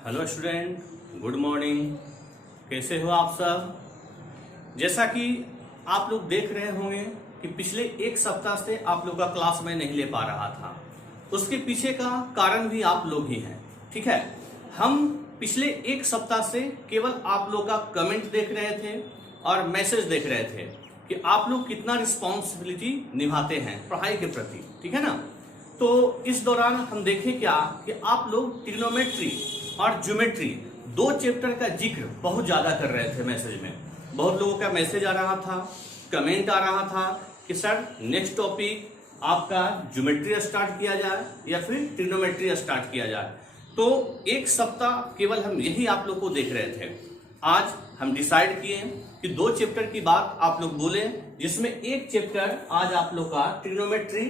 Hello student, good morning. कैसे हो आप सब। जैसा कि आप लोग देख रहे होंगे कि पिछले एक सप्ताह से आप लोग का क्लास में नहीं ले पा रहा था। उसके पीछे का कारण भी आप लोग ही हैं। ठीक है, हम पिछले एक सप्ताह से केवल आप लोग का कमेंट देख रहे थे और मैसेज देख रहे थे कि आप लोग कितना रिस्पॉन्सिबिलिटी निभाते हैं पढ़ाई के प्रति। ठीक है ना। तो इस दौरान हम देखें क्या कि आप लोग ट्रिग्नोमेट्री और ज्योमेट्री दो चैप्टर का जिक्र बहुत ज्यादा कर रहे थे मैसेज में। बहुत लोगों का मैसेज आ रहा था, कमेंट आ रहा था कि सर नेक्स्ट टॉपिक आपका ज्योमेट्री स्टार्ट किया जाए या फिर ट्रिग्नोमेट्री स्टार्ट किया जाए। तो एक सप्ताह केवल हम यही आप लोग को देख रहे थे। आज हम डिसाइड किए कि दो चैप्टर की बात आप लोग बोले, जिसमें एक चैप्टर आज आप लोग का ट्रिग्नोमेट्री,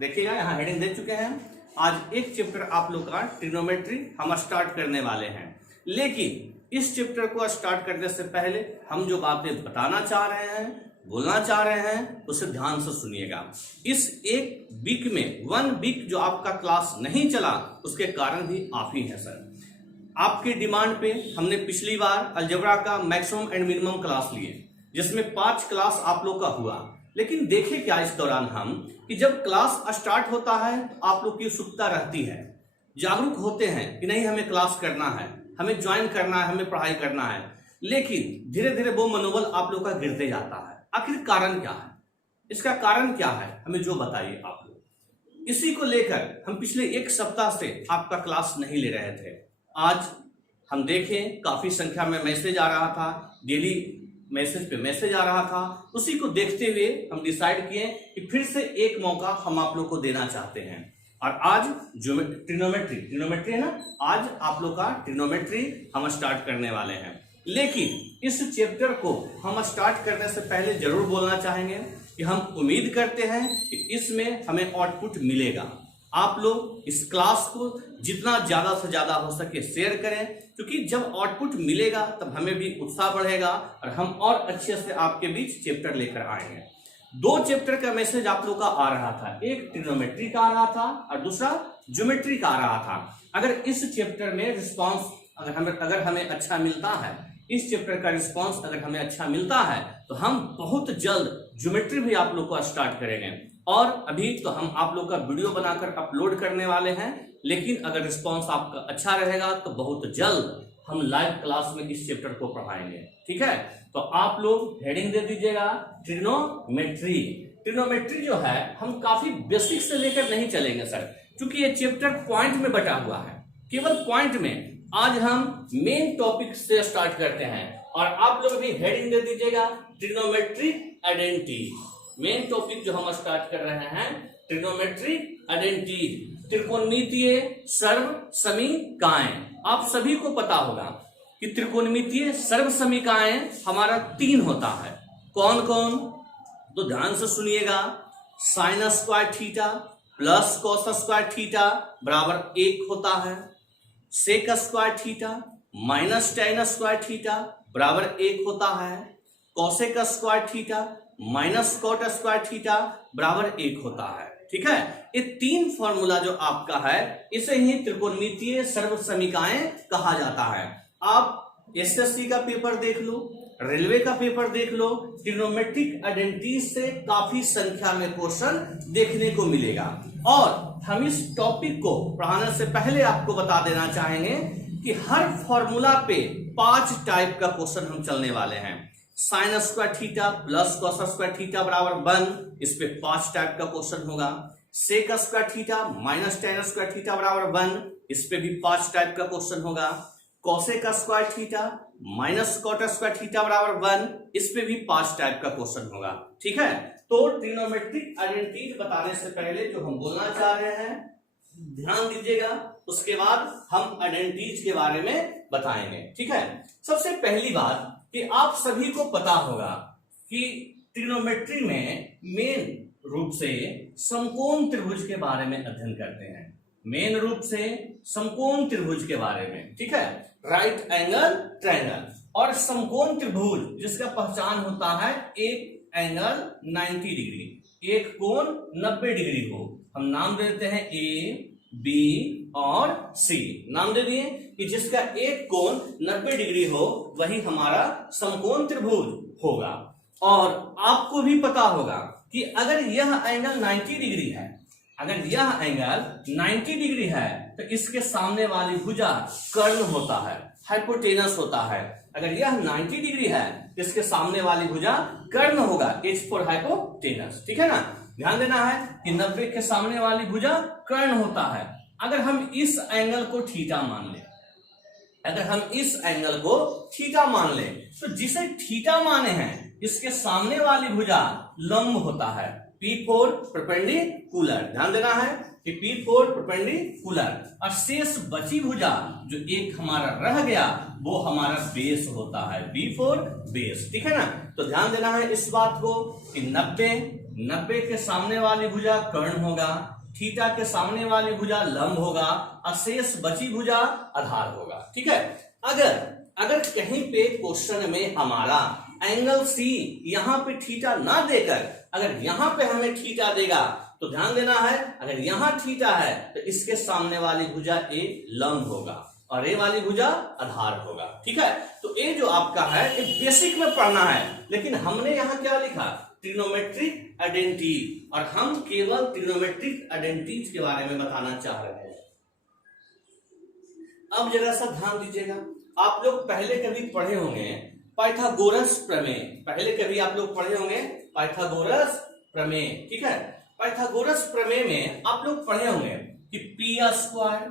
देखिएगा यहाँ हेडिंग दे चुके हैं। आज एक चैप्टर आप लोग का ट्रिग्नोमेट्री हम स्टार्ट करने वाले हैं। लेकिन इस चैप्टर को स्टार्ट करने से पहले हम जो बातें बताना चाह रहे हैं, बोलना चाह रहे हैं, उसे ध्यान से सुनिएगा। इस एक वीक में 1 वीक जो आपका क्लास नहीं चला, उसके कारण भी आप ही हैं सर। आपके डिमांड पे हमने पिछली बार अलजेब्रा का मैक्सिमम एंड मिनिमम क्लास लिए, जिसमें 5 क्लास आप लोग का हुआ। लेकिन देखे क्या इस दौरान हम कि जब क्लास स्टार्ट होता है आप लोग की उत्सुकता रहती है, जागरूक होते हैं कि नहीं हमें क्लास करना है, हमें ज्वाइन करना है, हमें पढ़ाई करना है। लेकिन धीरे धीरे वो मनोबल आप लोग का गिरते जाता है। आखिर कारण क्या है, इसका कारण क्या है, हमें जो बताइए आप लोग। इसी को लेकर हम पिछले एक सप्ताह से आपका क्लास नहीं ले रहे थे। आज हम देखें काफी संख्या में मैसेज आ रहा था, डेली मैसेज पे मैसेज आ रहा था। उसी को देखते हुए हम डिसाइड किए कि फिर से एक मौका हम आप लोग को देना चाहते हैं। और आज जो ट्रिग्नोमेट्री है ना, आज आप लोग का ट्रिग्नोमेट्री हम स्टार्ट करने वाले हैं। लेकिन इस चैप्टर को हम स्टार्ट करने से पहले जरूर बोलना चाहेंगे कि हम उम्मीद करते हैं कि इसमें हमें आउटपुट मिलेगा। आप लोग इस क्लास को जितना ज्यादा से ज्यादा हो सके शेयर करें, क्योंकि जब आउटपुट मिलेगा तब हमें भी उत्साह बढ़ेगा और हम और अच्छे से आपके बीच चैप्टर लेकर आएंगे। 2 चैप्टर का मैसेज आप लोग का आ रहा था, एक ट्रिग्नोमेट्री का आ रहा था और दूसरा ज्योमेट्री का आ रहा था। अगर इस चैप्टर में रिस्पॉन्स अगर हमें अच्छा मिलता है, इस चैप्टर का रिस्पॉन्स अगर हमें अच्छा मिलता है, तो हम बहुत जल्द ज्योमेट्री भी आप लोग को स्टार्ट करेंगे। और अभी तो हम आप लोग का वीडियो बनाकर अपलोड करने वाले हैं, लेकिन अगर रिस्पांस आपका अच्छा रहेगा तो बहुत जल्द हम लाइव क्लास में इस चैप्टर को पढ़ाएंगे। ठीक है, तो आप लोग हेडिंग दे दीजिएगा ट्रिग्नोमेट्री। ट्रिग्नोमेट्री जो है हम काफी बेसिक से लेकर नहीं चलेंगे सर, क्योंकि ये चैप्टर पॉइंट में बटा हुआ है, केवल पॉइंट में। आज हम मेन टॉपिक से स्टार्ट करते हैं और आप लोग भी हेडिंग दे दीजिएगा ट्रिग्नोमेट्री आइडेंटिटी। मेन टॉपिक जो हम स्टार्ट कर रहे हैं ट्रिग्नोमेट्री आइडेंटिटी, त्रिकोणमितीय सर्वसमीकाएं। आप सभी को पता होगा कि त्रिकोणमितीय सर्वसमीकाएं हमारा 3 होता है। कौन कौन, तो ध्यान से सुनिएगा। Sine square theta plus cos square theta बराबर 1 होता है। Sec square theta minus tan square theta बराबर 1 होता है। Cosec square theta minus cot square theta बराबर 1 होता है। ठीक है, ये 3 फॉर्मूला जो आपका है, इसे ही त्रिकोणमितीय सर्वसमीकाएं कहा जाता है। आप एसएससी का पेपर देख लो, रेलवे का पेपर देख लो, ट्रिग्नोमेट्रिक आइडेंटिटी से काफी संख्या में क्वेश्चन देखने को मिलेगा। और हम इस टॉपिक को पढ़ाने से पहले आपको बता देना चाहेंगे कि हर फॉर्मूला पे 5 टाइप का क्वेश्चन हम चलने वाले हैं। Sine square theta plus cos square theta बराबर 1, इस पे 5 टाइप का क्वेश्चन होगा। Sec square theta minus tan square theta बराबर 1, इस पे भी 5 टाइप का क्वेश्चन होगा। Cosec square theta minus cot square theta बराबर 1, इस पे भी 5 टाइप का क्वेश्चन होगा। ठीक है, तो ट्रिग्नोमेट्रिक आइडेंटिटी बताने से पहले जो हम बोलना चाह रहे हैं ध्यान दीजिएगा, उसके बाद हम आइडेंटिटीज के बारे में बताएंगे। ठीक है, सबसे पहली बात कि आप सभी को पता होगा कि ट्रिग्नोमेट्री में मेन रूप से समकोण त्रिभुज के बारे में अध्ययन करते हैं। मेन रूप से समकोण त्रिभुज के बारे में। ठीक है, राइट एंगल ट्रायंगल और समकोण त्रिभुज जिसका पहचान होता है एक एंगल 90 डिग्री, एक कोण 90 डिग्री हो, हम नाम देते हैं ए बी और सी नाम दे दिए कि जिसका एक कोण 90 डिग्री हो वही हमारा समकोण त्रिभुज होगा। और आपको भी पता होगा कि अगर यह एंगल 90 डिग्री है, अगर यह एंगल 90 डिग्री है तो इसके सामने वाली भुजा कर्ण होता है, हाइपोटेनस होता है। अगर यह 90 डिग्री है तो इसके सामने वाली भुजा कर्ण होगा, H फॉर हाइपोटेनस। ठीक है ना, ध्यान देना है कि 90 के सामने वाली भुजा कर्ण होता है। अगर हम इस एंगल को थीटा मान ले, अगर हम इस एंगल को थीटा मान ले तो जिसे थीटा माने हैं इसके सामने वाली भुजा लंब होता है, P फोर परपेंडिकुलर। ध्यान देना है कि P फोर परपेंडिकुलर, और शेष बची भुजा जो एक हमारा रह गया वो हमारा बेस होता है, B फोर बेस। ठीक है ना, तो ध्यान देना है इस बात को कि 90 के सामने वाली भुजा कर्ण होगा, थीटा के सामने वाली भुजा लंब होगा और शेष बची भुजा आधार होगा। ठीक है, अगर कहीं पे क्वेश्चन में हमारा एंगल सी यहां पे थीटा ना देकर अगर यहां पे हमें थीटा देगा तो ध्यान देना है अगर यहां थीटा है तो इसके सामने वाली भुजा ए लंब होगा और ए वाली भुजा आधार होगा। ठीक है, तो ए जो आपका है ये बेसिक में पढ़ना है, लेकिन हमने यहां क्या लिखा, ट्रिग्नोमेट्रिक आइडेंटिटी, और हम केवल ट्रिग्नोमेट्रिक आइडेंटिटीज के बारे में बताना चाह रहे हैं। अब जरा सा ध्यान दीजिएगा, आप लोग पहले कभी पढ़े होंगे पाइथागोरस प्रमेय, पहले कभी आप लोग पढ़े होंगे पाइथागोरस प्रमेय। ठीक है, पाइथागोरस प्रमेय में आप लोग पढ़े होंगे कि P square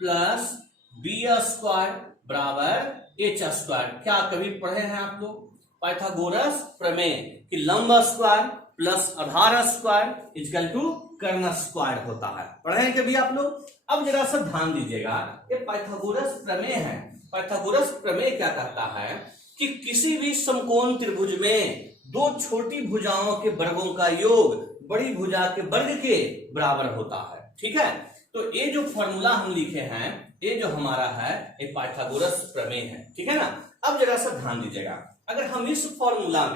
plus B square बराबर एच स्क्वायर। क्या कभी पढ़े हैं आप लोग पाइथागोरस प्रमेय कि लंब स्क्वायर प्लस आधार स्क्वायर इक्वल टू कर्ण स्क्वायर होता है, पढ़े हैं कभी आप लोग? अब जरा सा ध्यान दीजिएगा, ये पाइथागोरस प्रमेय है। पाइथागोरस प्रमेय क्या कहता है कि किसी भी समकोण त्रिभुज में दो छोटी भुजाओं के वर्गों का योग बड़ी भुजा के वर्ग के बराबर होता है। ठीक है, तो ये जो फॉर्मूला हम लिखे हैं ये जो हमारा है ये पाइथागोरस प्रमेय है। ठीक है ना, अब जरा सा ध्यान दीजिएगा, अगर हम इस फॉर्मूला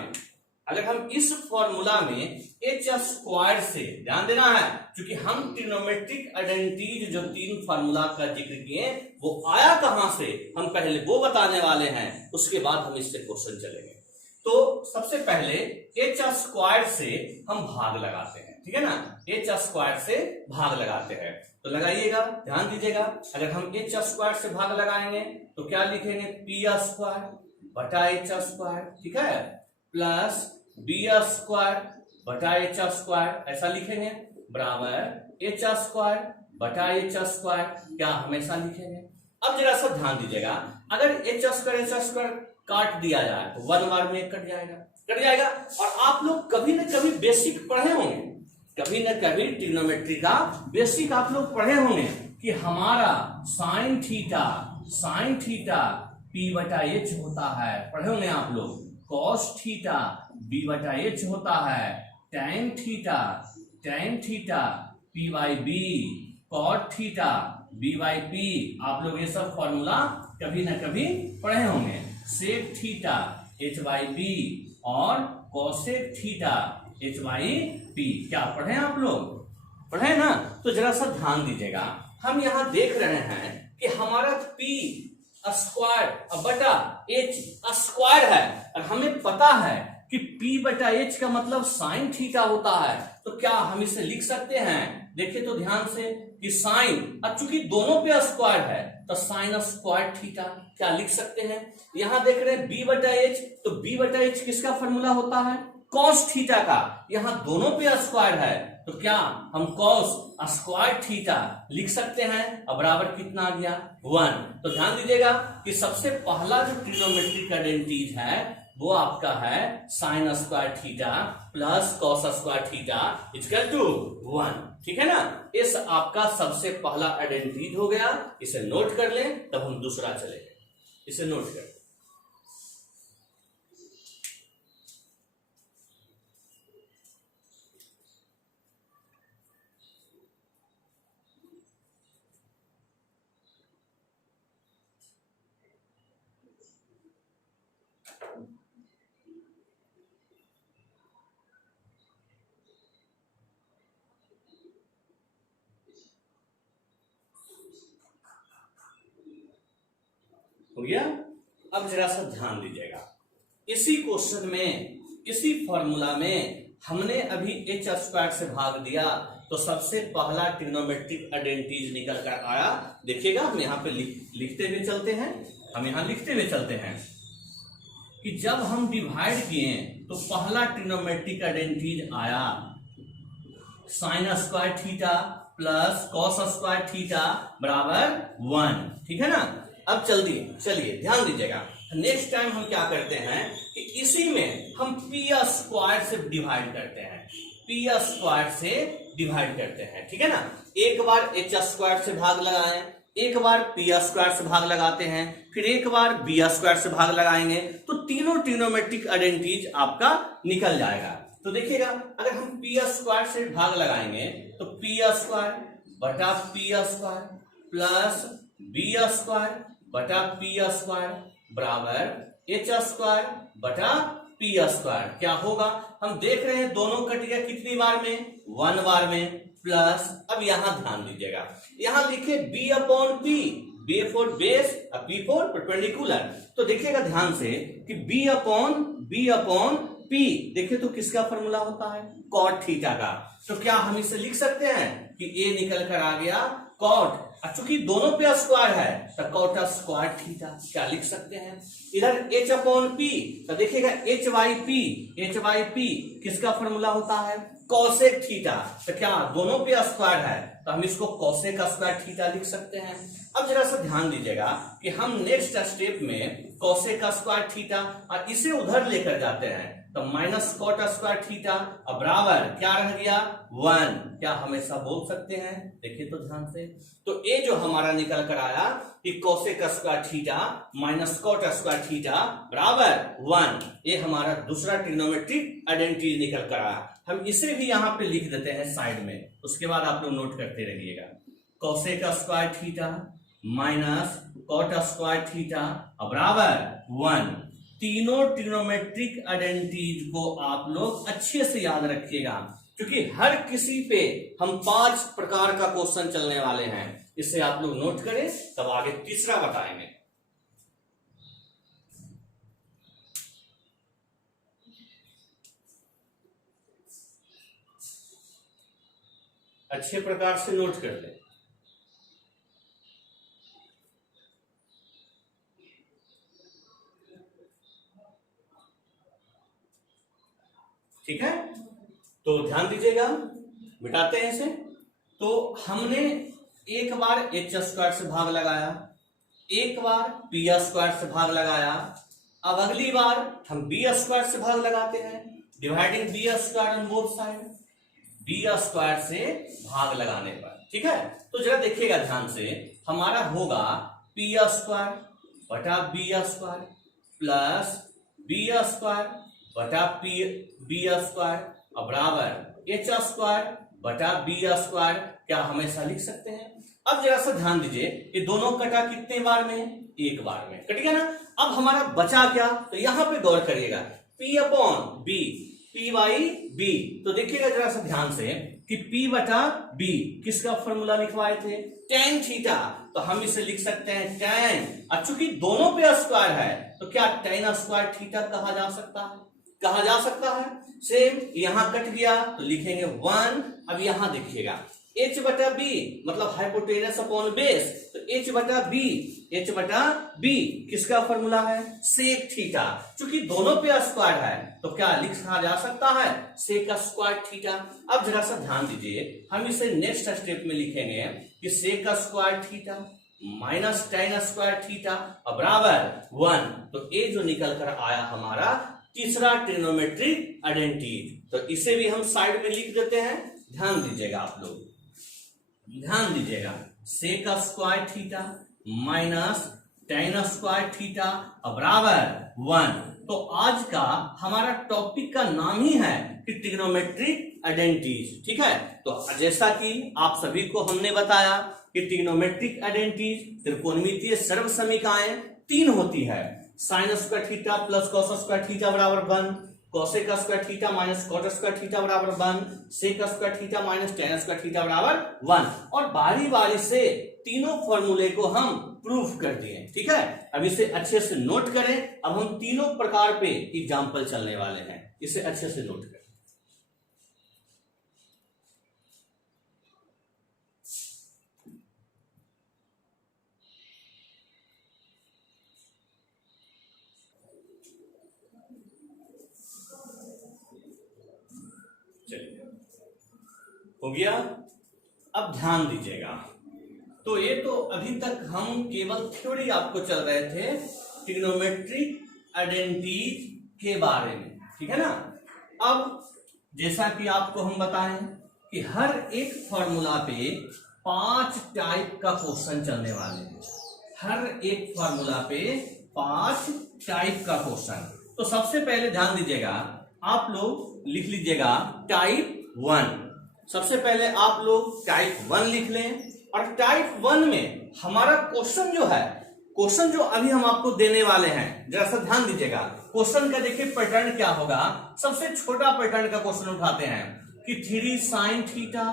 में एच स्क्वायर से, ध्यान देना है क्योंकि हम ट्रिग्नोमेट्रिक आइडेंटिटीज जो तीन फॉर्मूला का जिक्र किए वो आया कहां से हम पहले वो बताने वाले हैं, उसके बाद हम इससे क्वेश्चन चलेंगे। तो सबसे पहले एच स्क्वायर से हम भाग लगाते हैं। ठीक है ना, एच स्क्वायर से भाग लगाते हैं, तो लगाइएगा, ध्यान दीजिएगा, अगर हम एच स्क्वायर से भाग लगाएंगे तो क्या लिखेंगे, पी स्क्वायर बटा एच स्क्वायर, ठीक है, प्लस बी स्क्वायर बटा एच स्क्वायर, ऐसा लिखेंगे, बराबर एच स्क्वायर बटा एच स्क्वायर, क्या हमेशा लिखेंगे। अब जरा सा ध्यान दीजिएगा, अगर एच स्क्वायर काट दिया जाए तो 1 बार में कट जाएगा। और आप लोग कभी न कभी बेसिक पढ़े होंगे, कभी न कभी ट्रिग्नोमेट्री का बेसिक आप लोग पढ़े होंगे कि हमारा साइन थीटा पी बटा एच होता है, पढ़े होंगे आप लोग, कॉस थीटा बी बटा एच होता है, tan theta P by B, cot theta B by P, आप लोग ये सब फॉर्मूला कभी ना कभी पढ़े होंगे। Sec theta H by B और cosec theta H by P, क्या पढ़े आप लोग? पढ़े ना, तो जरा सा ध्यान दीजिएगा, हम यहां देख रहे हैं कि हमारा पी स्क्वायर बटा एच स्क्वायर है और हमें पता है कि P बटा एच का मतलब साइन थीटा होता है, तो क्या हम इसे लिख सकते हैं? देखिए तो ध्यान से कि साइन, अब चूंकि दोनों पे स्क्वायर है तो साइन स्क्वायर थीटा क्या लिख सकते हैं? यहां देख रहे हैं B बटा एच, तो B बटा एच किसका फॉर्मूला होता है? कॉस थीटा का। यहां दोनों पे स्क्वायर है तो क्या हम कॉस स्क्वायर थीटा लिख सकते हैं, और बराबर कितना आ गया, 1। तो ध्यान दीजिएगा कि सबसे पहला जो ट्रिग्नोमेट्रिक आइडेंटिटी है वो आपका है sine square theta plus cos square theta equal to 1। ठीक है ना, इस आपका सबसे पहला आइडेंटिटी हो गया, इसे नोट कर लें तब हम दूसरा चलेंगे, इसे नोट कर। हो गया। अब जरा सा ध्यान दीजिएगा, इसी क्वेश्चन में, इसी फॉर्मूला में हमने अभी h स्क्वायर से भाग दिया, तो सबसे पहला ट्रिग्नोमेट्रिक आइडेंटिटीज निकल कर आया। देखिएगा हम यहाँ पे लिखते हुए चलते हैं, हम यहाँ लिखते हुए चलते हैं कि जब हम डिवाइड किए तो पहला ट्रिग्नोमेट्रिक आइडेंटिटीज आया sign square theta plus cos square theta बराबर 1, ठीक है ना। अब चलिए ध्यान दीजिएगा, नेक्स्ट टाइम हम क्या करते हैं कि इसी में हम पी स्क्वायर से डिवाइड करते हैं, पी स्क्वायर से डिवाइड करते हैं, ठीक है ना। एक बार एच स्क्वायर से भाग लगाएं, एक बार पी स्क्वायर से भाग लगाते हैं, फिर एक बार बी स्क्वायर से भाग लगाएंगे, तो तीनों ट्रिग्नोमेट्रिक आइडेंटिटीज आपका निकल जाएगा। तो देखिएगा, अगर हम पी स्क्वायर से भाग लगाएंगे तो पी स्क्वायर बटा P square plus B square बटा पी स्क्वायर बराबर एच स्क्वायर बटा पी स्क्वायर। क्या होगा, हम देख रहे हैं दोनों कट गया कितनी बार में, 1 बार में, प्लस अब यहां ध्यान दीजिएगा, यहां लिखे b upon P, B for base, P for perpendicular. तो देखिएगा ध्यान से कि b अपॉन पी, देखिए तो किसका फॉर्मूला होता है, कॉट थीटा का। तो क्या हम इसे लिख सकते हैं कि a निकल कर आ गया कॉट, चूंकि दोनों पे स्क्वायर है तो कॉट स्क्वायर थीटा, क्या लिख सकते हैं। इधर h अपॉन पी, तो देखिएगा h बाई पी किसका फॉर्मूला होता है, कॉसेक थीटा। तो क्या दोनों पे स्क्वायर है तो हम इसको कॉसेक स्क्वायर थीटा लिख सकते हैं। अब जरा सा ध्यान दीजिएगा कि हम नेक्स्ट स्टेप में कॉसेक स्क्वायर थीटा और इसे उधर लेकर जाते हैं, तो माइनस कॉट स्क्वायर थीटा और बराबर क्या रह गया 1। क्या हमेशा बोल सकते हैं, देखिए तो ध्यान से, तो ये जो हमारा निकल कर आया कि cosec square theta minus cot square theta बराबर 1, ये हमारा दूसरा ट्रिग्नोमेट्रिक आइडेंटिटी निकल कर आया। हम इसे भी यहाँ पे लिख देते हैं साइड में, उसके बाद आप लोग नोट करते रहिएगा, cosec square theta minus cot square theta बराबर 1। तीनों ट्रिग्नोमेट्रिक आइडेंटिटीज को आप लोग अच्छे से याद रखिएगा, क्योंकि हर किसी पे हम 5 प्रकार का क्वेश्चन चलने वाले हैं। इसे आप लोग नोट करें, तब आगे तीसरा बताएंगे। अच्छे प्रकार से नोट कर लें। ठीक है, तो ध्यान दीजिएगा, मिटाते हैं इसे। तो हमने एक बार एच स्क्वायर से भाग लगाया, एक बार पी स्क्वायर से भाग लगाया, अब अगली बार हम बी स्क्वायर से भाग लगाते हैं, dividing B square on both side, B square से भाग लगाने पर। ठीक है, तो जरा देखिएगा ध्यान से, हमारा होगा पी स्क्वायर बटा B square plus B square बटा बी स्क्वायर और बराबर एच स्क्वायर बटा बी स्क्वायर। क्या हमेशा लिख सकते हैं। अब जरा सा ध्यान दीजिए, ये दोनों कटा कितने बार में, एक बार में कट गया ना। अब हमारा बचा क्या, तो यहां पे गौर करिएगा, P upon B, P by B. तो देखिएगा जरा सा ध्यान से कि P बटा बी किसका फॉर्मूला लिखवाए थे, tan थीटा। तो हम इसे लिख सकते हैं tan, और चूंकि दोनों पे स्क्वायर है तो क्या tan स्क्वायर थीटा कहा जा सकता है, कहा जा सकता है। सेम यहां कट गया तो लिखेंगे 1। अब यहां देखिएगा h बटा बी मतलब हाइपोटेनस अपॉन बेस, तो h बटा बी किसका फॉर्मूला है, सेक थीटा। चूंकि दोनों पे स्क्वायर है तो क्या लिखा जा सकता है, सेक स्क्वायर थीटा। अब जरा सा ध्यान दीजिए, हम इसे नेक्स्ट स्टेप में लिखेंगे कि sec square theta minus tan square theta और बराबर 1। तो ये जो निकल कर आया हमारा तीसरा ट्रिग्नोमेट्रिक आइडेंटिटी। तो इसे भी हम साइड में लिख देते हैं, ध्यान दीजिएगा, आप लोग ध्यान दीजिएगा, sec square theta minus tan square theta बराबर 1। तो आज का हमारा टॉपिक का नाम ही है कि ट्रिग्नोमेट्रिक आइडेंटिटीज। ठीक है, तो जैसा कि आप सभी को हमने बताया कि ट्रिग्नोमेट्रिक आइडेंटिटीज त्रिकोणमितीय सर्वसमीकाएं 3 होती है, sine square theta plus cos square theta बराबर 1, cosec square theta minus cot square theta बराबर 1, sec square theta minus tan square theta बराबर 1। और बारी बारी से तीनों फॉर्मूले को हम प्रूफ कर दिए। ठीक है, अब इसे अच्छे से नोट करें। अब हम तीनों प्रकार पे एग्जाम्पल चलने वाले हैं, इसे अच्छे से नोट करें। चलिए, हो गया। अब ध्यान दीजिएगा, तो ये तो अभी तक हम केवल थ्योरी आपको चल रहे थे ट्रिग्नोमेट्रिक आइडेंटिटीज के बारे में, ठीक है ना। अब जैसा कि आपको हम बताएं कि हर एक फॉर्मूला पे 5 टाइप का क्वेश्चन चलने वाले हैं। हर एक फॉर्मूला पे 5 टाइप का क्वेश्चन। तो सबसे पहले ध्यान दीजिएगा, आप लोग लिख लीजिएगा टाइप 1। सबसे पहले आप लोग टाइप 1 लिख लें, और टाइप 1 में हमारा क्वेश्चन जो है, क्वेश्चन जो अभी हम आपको देने वाले हैं, जरा सा ध्यान दीजिएगा। क्वेश्चन का देखिए पैटर्न क्या होगा। सबसे छोटा पैटर्न का क्वेश्चन उठाते हैं कि 3 sin theta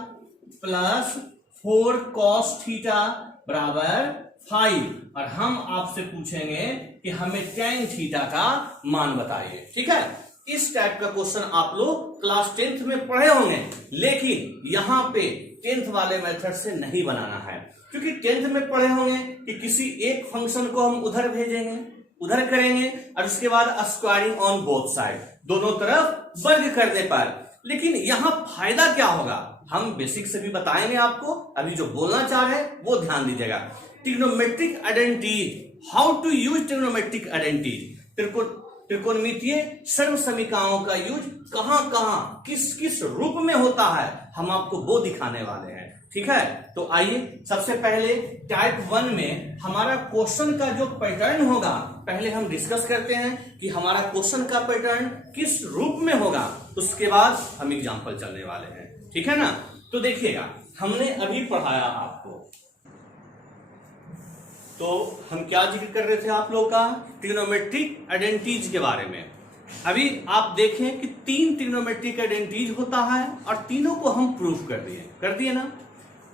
plus 4 cos theta बराबर 5, और हम आपसे पूछेंगे कि हमें tan थीटा का मान बताइए। ठीक है, इस टाइप का क्वेश्चन आप लोग क्लास 10th में पढ़े होंगे, लेकिन यहां पे 10th वाले मेथड से नहीं बनाना है, क्योंकि 10th में पढ़े होंगे कि किसी एक फंक्शन को हम उधर भेजेंगे, उधर करेंगे, और उसके बाद स्क्वायरिंग ऑन बोथ साइड, दोनों तरफ वर्ग करने पर। लेकिन यहां फायदा क्या होगा, हम बेसिक से भी बताएंगे आपको। अभी जो बोलना चाह रहे हैं वो ध्यान दीजिएगा। Trigonometric identities, how to use trigonometric identities, त्रिकोणमितीय सर्व समीकरणों का यूज कहां कहां किस किस रूप में होता है, हम आपको वो दिखाने वाले हैं। ठीक है, तो आइए सबसे पहले टाइप 1 में हमारा क्वेश्चन का जो पैटर्न होगा, पहले हम डिस्कस करते हैं कि हमारा क्वेश्चन का पैटर्न किस रूप में होगा, उसके बाद हम एग्जांपल चलने वाले हैं। ठीक है ना, तो देखिएगा, हमने अभी पढ़ाया आपको, तो हम क्या जिक्र कर रहे थे आप लोग का, ट्रिग्नोमेट्रिक आइडेंटिटीज के बारे में। अभी आप देखें कि 3 ट्रिग्नोमेट्रिक आइडेंटिटीज होता है, और तीनों को हम प्रूफ कर दिए ना।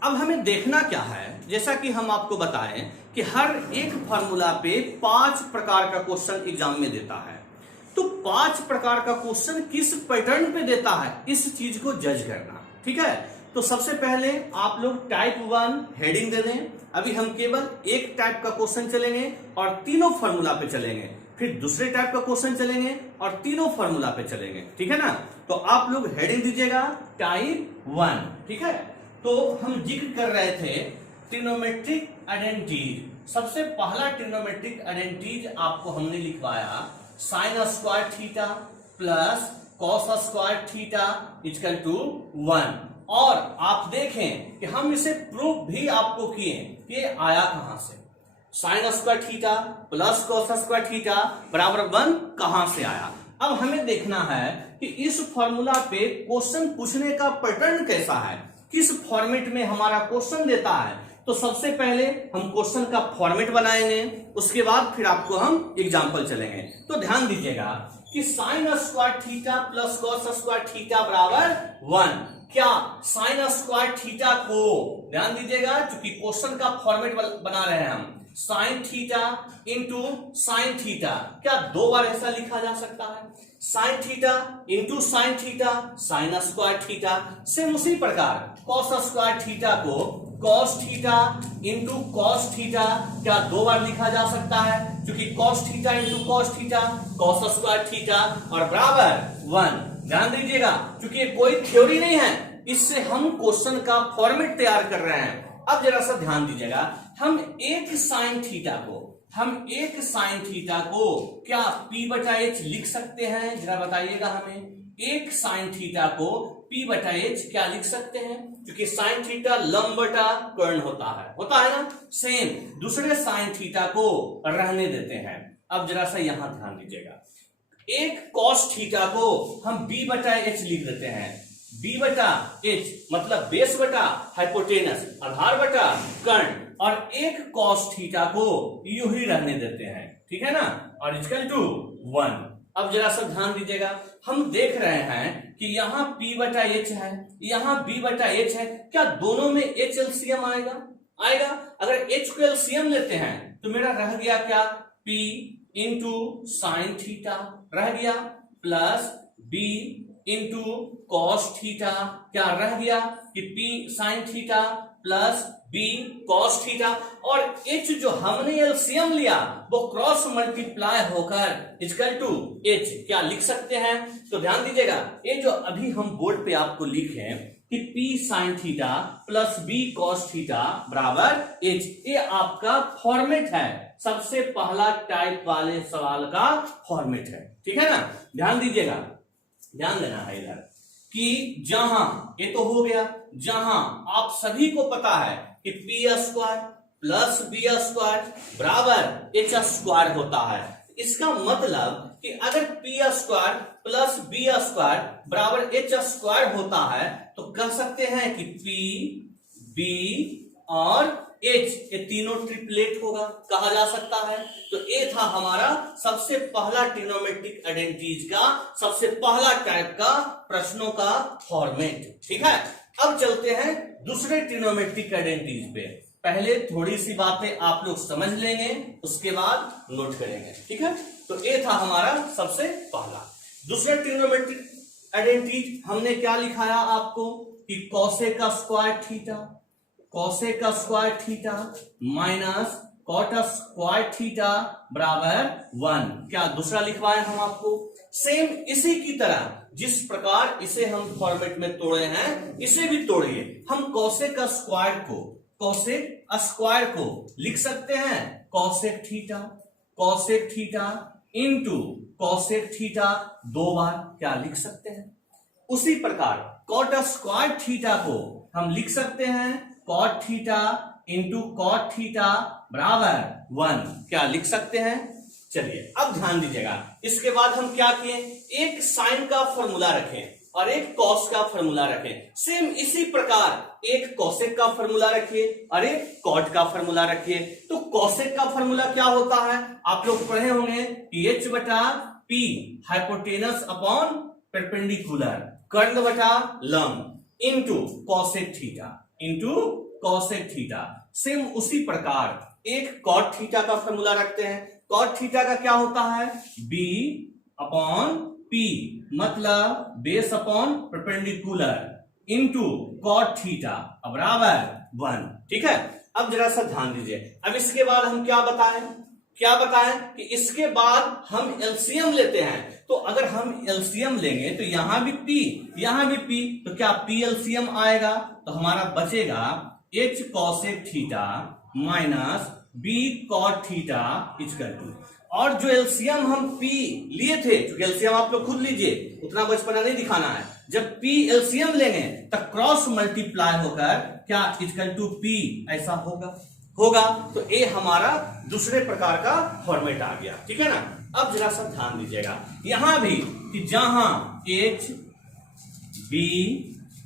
अब हमें देखना क्या है, जैसा कि हम आपको बताएं कि हर एक फॉर्मूला पे 5 प्रकार का क्वेश्चन एग्जाम में देता है। तो 5 प्रकार का क्वेश्चन किस पैटर्न पे देता है, इस चीज को जज करना। ठीक है, तो सबसे पहले आप लोग टाइप 1 हेडिंग दे दें। अभी हम केवल एक टाइप का क्वेश्चन चलेंगे और तीनों फॉर्मूला पे चलेंगे, फिर दूसरे टाइप का क्वेश्चन चलेंगे और तीनों फॉर्मूला पे चलेंगे। ठीक है ना, तो आप लोग हेडिंग दीजिएगा टाइप 1। ठीक है, तो हम जिक्र कर रहे थे ट्रिग्नोमेट्रिक आइडेंटिटीज। सबसे पहला ट्रिग्नोमेट्रिक आइडेंटिटीज आपको हमने लिखवाया sine square theta plus cos square theta equal to 1। और आप देखें कि हम इसे प्रूफ भी आपको किए कि ये आया कहां से, sign square theta plus cos square theta बराबर 1 कहां से आया। अब हमें देखना है कि इस फॉर्मूला पे क्वेश्चन पूछने का पैटर्न कैसा है, किस फॉर्मेट में हमारा क्वेश्चन देता है। तो सबसे पहले हम क्वेश्चन का फॉर्मेट बनाएंगे, उसके बाद फिर आपको हम एग्जांपल चलेंगे। तो ध्यान दीजिएगा कि sign square theta plus cos square theta बराबर 1। क्या साइन स्क्वायर थीटा को, ध्यान दीजिएगा क्योंकि क्वेश्चन का फॉर्मेट बना रहे हैं हम, sine theta into sine theta, क्या 2 बार ऐसा लिखा जा सकता है, sine theta into sine theta sine square theta. Same उसी प्रकार कॉस स्क्वायर थीटा को cos theta into cos theta, क्या 2 बार लिखा जा सकता है, क्योंकि cos theta into cos theta cos square theta और बराबर 1। ध्यान दीजिएगा क्योंकि ये कोई थ्योरी नहीं है, इससे हम क्वेश्चन का फॉर्मेट तैयार कर रहे हैं। अब जरा सा ध्यान दीजिएगा, हम एक साइन थीटा को क्या p/h लिख सकते हैं, जरा बताइएगा हमें। एक साइन थीटा को p/h क्या लिख सकते हैं, क्योंकि साइन थीटा लंब बटा कर्ण होता है ना। सेम दूसरे साइन थीटा को रहने देते हैं। अब जरा सा यहां ध्यान दीजिएगा, एक कॉस थीटा को हम b/h लिख देते हैं। b/h मतलब बेस बटा हाइपोटेनस, आधार बटा कर्ण, और एक कॉस थीटा को यूं ही रहने देते हैं। ठीक है ना, और इक्वल टू 1। अब जरा सा ध्यान दीजिएगा, हम देख रहे हैं कि यहाँ p/h है, यहाँ b/h है, क्या दोनों में h एलसीएम आएगा? अगर h को एलसीएम लेते हैं तो मेरा रह गया क्या, P इंटू साइन थीटा रह गया, plus B into cos theta, क्या रह गया कि P sign theta plus B cos theta, और H जो हमने एलसीएम लिया वो क्रॉस मल्टीप्लाई होकर इक्वल टू H क्या लिख सकते हैं। तो ध्यान दीजिएगा, ये जो अभी हम बोर्ड पे आपको लिखे कि P sign theta plus B cos theta बराबर H, ये आपका फॉर्मेट है, सबसे पहला टाइप वाले सवाल का फॉर्मेट है, ठीक है ना। ध्यान दीजिएगा, ध्यान देना है इधर कि जहां ये तो हो गया, जहां आप सभी को पता है कि P square plus B square बराबर एच स्क्वायर होता है, इसका मतलब कि अगर P square plus B square बराबर एच स्क्वायर होता है तो कह सकते हैं कि पी बी और एच ये तीनों ट्रिपलेट होगा, कहा जा सकता है। तो ये था हमारा सबसे पहला ट्रिग्नोमेट्रिक आइडेंटिटीज का सबसे पहला टाइप का प्रश्नों का फॉर्मेट, ठीक है। अब चलते हैं दूसरे ट्रिग्नोमेट्रिक आइडेंटिटीज पे। पहले थोड़ी सी बातें आप लोग समझ लेंगे, उसके बाद नोट करेंगे, ठीक है। तो ये था हमारा सबसे पहला। दूसरा ट्रिग्नोमेट्रिक आइडेंटिटी हमने क्या लिखाया आपको कि कॉसेक का स्क्वायर थीटा, कॉसेक का square theta minus cot square theta बराबर 1, क्या दूसरा लिखवाए हम आपको। सेम इसी की तरह जिस प्रकार इसे हम फॉर्मेट में तोड़े हैं इसे भी तोड़िए। हम कॉसेक स्क्वायर को, कॉसेक स्क्वायर को लिख सकते हैं cosec theta into cosec theta 2 बार, क्या लिख सकते हैं। उसी प्रकार कॉट स्क्वायर थीटा को हम लिख सकते हैं cot theta into cot theta बराबर 1, क्या लिख सकते हैं। चलिए अब ध्यान दीजिएगा, इसके बाद हम क्या किए, एक साइन का फॉर्मूला रखें और एक कॉस का फॉर्मूला रखें। सेम इसी प्रकार एक कॉसेक का फॉर्मूला रखिए और एक कॉट का फॉर्मूला रखिए। तो कॉसेक का फॉर्मूला क्या होता है, आप लोग पढ़े होंगे कि H बटा P हाइपोटेनस अपॉन परपेंडिकुलर, कर्ण बटा लंब इंटू कॉसेक थीटा। सेम उसी प्रकार एक कॉट थीटा का फॉर्मूला रखते हैं। कॉट थीटा का क्या होता है, B अपॉन P मतलब base upon perpendicular into cot theta बराबर 1, ठीक है। अब जरा सा ध्यान दीजिए, अब इसके बाद हम क्या बताएं कि इसके बाद हम एलसीएम लेते हैं। तो अगर हम एलसीएम लेंगे तो यहां भी P, तो क्या P एलसीएम आएगा, तो हमारा बचेगा H cosec theta minus B cot theta equal to, और जो एलसीएम हम P लिए थे, क्योंकि एलसीएम आप लोग खुद लीजिए, उतना बचपना नहीं दिखाना है। जब P एलसीएम लेंगे तब क्रॉस मल्टीप्लाई होकर क्या इक्वल टू P ऐसा होगा। तो ये हमारा दूसरे प्रकार का फॉर्मेट आ गया, ठीक है ना। अब जरा सा ध्यान दीजिएगा यहां भी कि जहां H B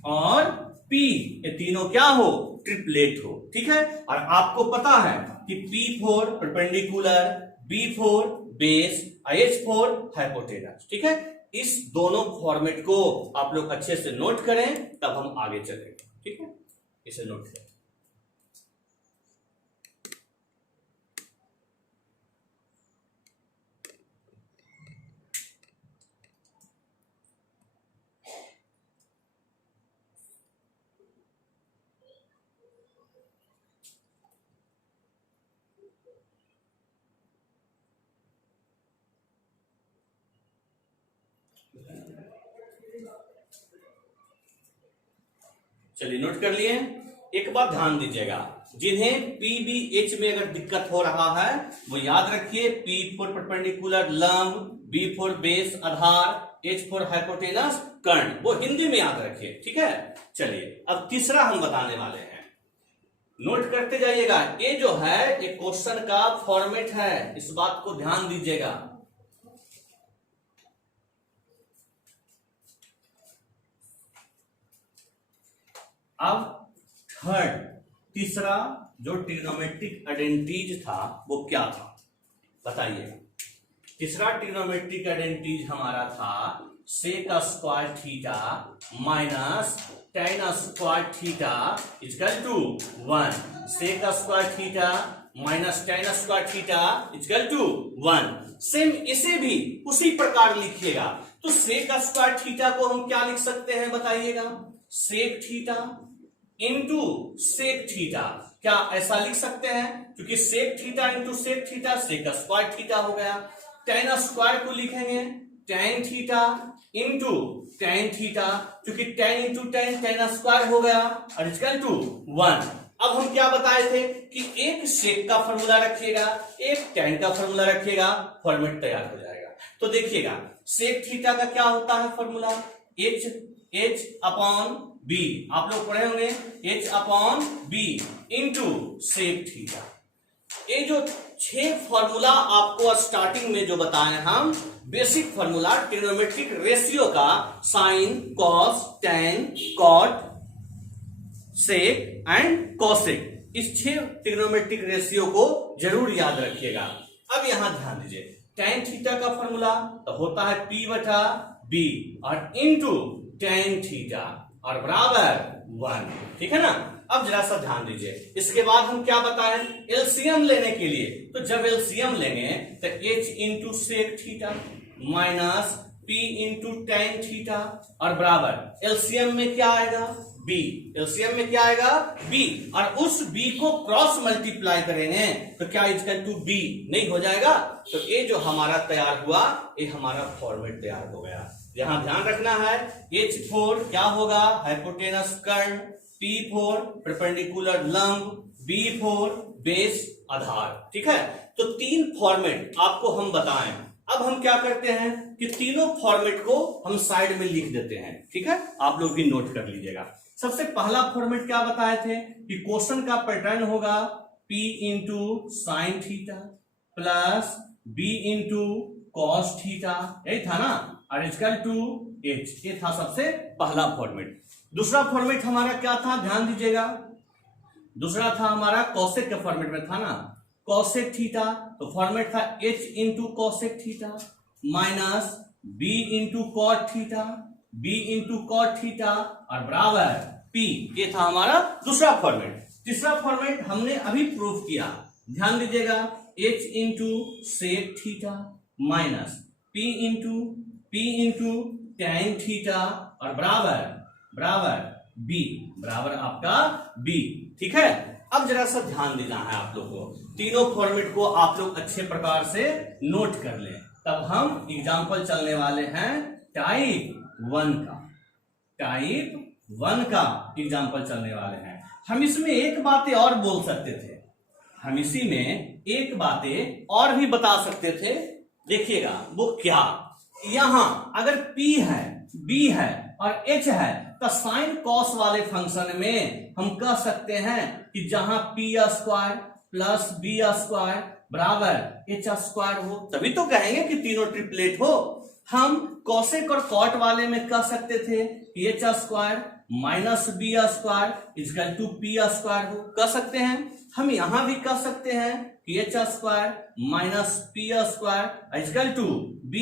और P ये तीनों क्या हो, ट्रिपलेट हो, ठीक है। और आपको पता है कि P4 perpendicular, B4 base, H4 hypotenuse, ठीक है। इस दोनों फॉर्मेट को आप लोग अच्छे से नोट करें, तब हम आगे चलेंगे, ठीक है। इसे नोट करें। चलिए नोट कर लिए। एक बात ध्यान दीजिएगा, जिन्हें PBH में अगर दिक्कत हो रहा है वो याद रखिए, P4 परपेंडिकुलर लंब, B4 बेस आधार, H4 हाइपोटेनस कर्ण, वो हिंदी में याद रखिए, ठीक है। चलिए अब तीसरा हम बताने वाले हैं, नोट करते जाइएगा। ये जो है ये क्वेश्चन का फॉर्मेट है, इस बात को ध्यान दीजिएगा। अब तीसरा जो ट्रिग्नोमेट्रिक आइडेंटिटीज था वो क्या था, बताइए। तीसरा ट्रिग्नोमेट्रिक आइडेंटिटीज हमारा था sec square theta minus tan square theta equal to 1। Sec square theta minus tan square theta equal to 1। Same इसे भी उसी प्रकार लिखिएगा। तो सेक स्क्वायर थीटा को हम क्या लिख सकते हैं बताइएगा, sec theta into sec theta, क्या ऐसा लिख सकते हैं? क्योंकि sec theta into sec theta sec square theta हो गया। टेन स्क्वायर को लिखेंगे tan theta into tan theta, क्योंकि tan into tan tan square हो गया और इक्वल टू 1। अब हम क्या बताए थे कि एक सेक का फॉर्मूला रखिएगा, एक टेन का फॉर्मूला रखिएगा, फॉर्मेट तैयार हो जाएगा। तो देखिएगा सेक थीटा का क्या होता है फॉर्मूला, एच अपॉन बी, आप लोग पढ़े होंगे H upon B into sec theta. ये जो 6 फॉर्मूला आपको स्टार्टिंग में जो बताए हम, बेसिक फॉर्मूला ट्रिग्नोमेट्रिक रेशियो का, sine cos tan cot sec and cosec, इस 6 ट्रिग्नोमेट्रिक रेशियो को जरूर याद रखिएगा। अब यहां ध्यान दीजिए, टेन थीटा का फॉर्मूला तो होता है P बटा B और इंटू टेन थीटा और बराबर 1, ठीक है ना। अब जरा सा ध्यान दीजिए, इसके बाद हम क्या बताएं, एलसीएम लेने के लिए, तो जब एलसीएम लेंगे तो H into sec theta minus P into tan theta और बराबर एलसीएम में क्या आएगा B, एलसीएम में क्या आएगा B, और उस B को क्रॉस मल्टीप्लाई करेंगे तो क्या इक्वल टू B नहीं हो जाएगा। तो ये जो हमारा तैयार हुआ, ये हमारा फॉर्मेट तैयार हो गया। यहां ध्यान रखना है, H4 क्या होगा, हाइपोटेनस कर्ण, P4 परपेंडिकुलर लंब, B4 बेस आधार, ठीक है। तो 3 फॉर्मेट आपको हम बताएं। अब हम क्या करते हैं कि तीनों फॉर्मेट को हम साइड में लिख देते हैं, ठीक है, आप लोग भी नोट कर लीजिएगा। सबसे पहला फॉर्मेट क्या बताए थे कि क्वेश्चन का पैटर्न होगा P into sine theta plus B into cos theta, यही था ना, और इक्वल टू H, ये था सबसे पहला फॉर्मेट। दूसरा फॉर्मेट हमारा क्या था, ध्यान दीजिएगा, दूसरा था हमारा कॉसेक के फॉर्मेट में था ना, कॉसेक थीटा, तो फॉर्मेट था H into cosec theta minus B into cot theta, B into cot theta और बराबर P, ये था हमारा दूसरा फॉर्मेट। तीसरा फॉर्मेट हमने अभी प्रूव किया, ध्यान दीजिएगा, H into sec theta minus P into tan theta और बराबर B, बराबर आपका B, ठीक है। अब जरा सा ध्यान देना है आप लोग को, तीनों फॉर्मेट को आप लोग अच्छे प्रकार से नोट कर लें, तब हम एग्जाम्पल चलने वाले हैं टाइप 1 का, टाइप 1 का एग्जाम्पल चलने वाले हैं। हम इसमें एक बातें और बोल सकते थे, हम इसी में एक बातें और भी बता सकते थे, देखिएगा वो क्या, यहां अगर P है B है और H है तो साइन कॉस वाले फंक्शन में हम कह सकते हैं कि जहां P square plus B square बराबर H स्क्वायर हो, तभी तो कहेंगे कि तीनों ट्रिपलेट हो। हम कॉसेक और कॉट वाले में कह सकते थे कि H square minus B square equal to P square हो, कह सकते हैं। हम यहां भी कह सकते हैं कि H square minus P square equal to B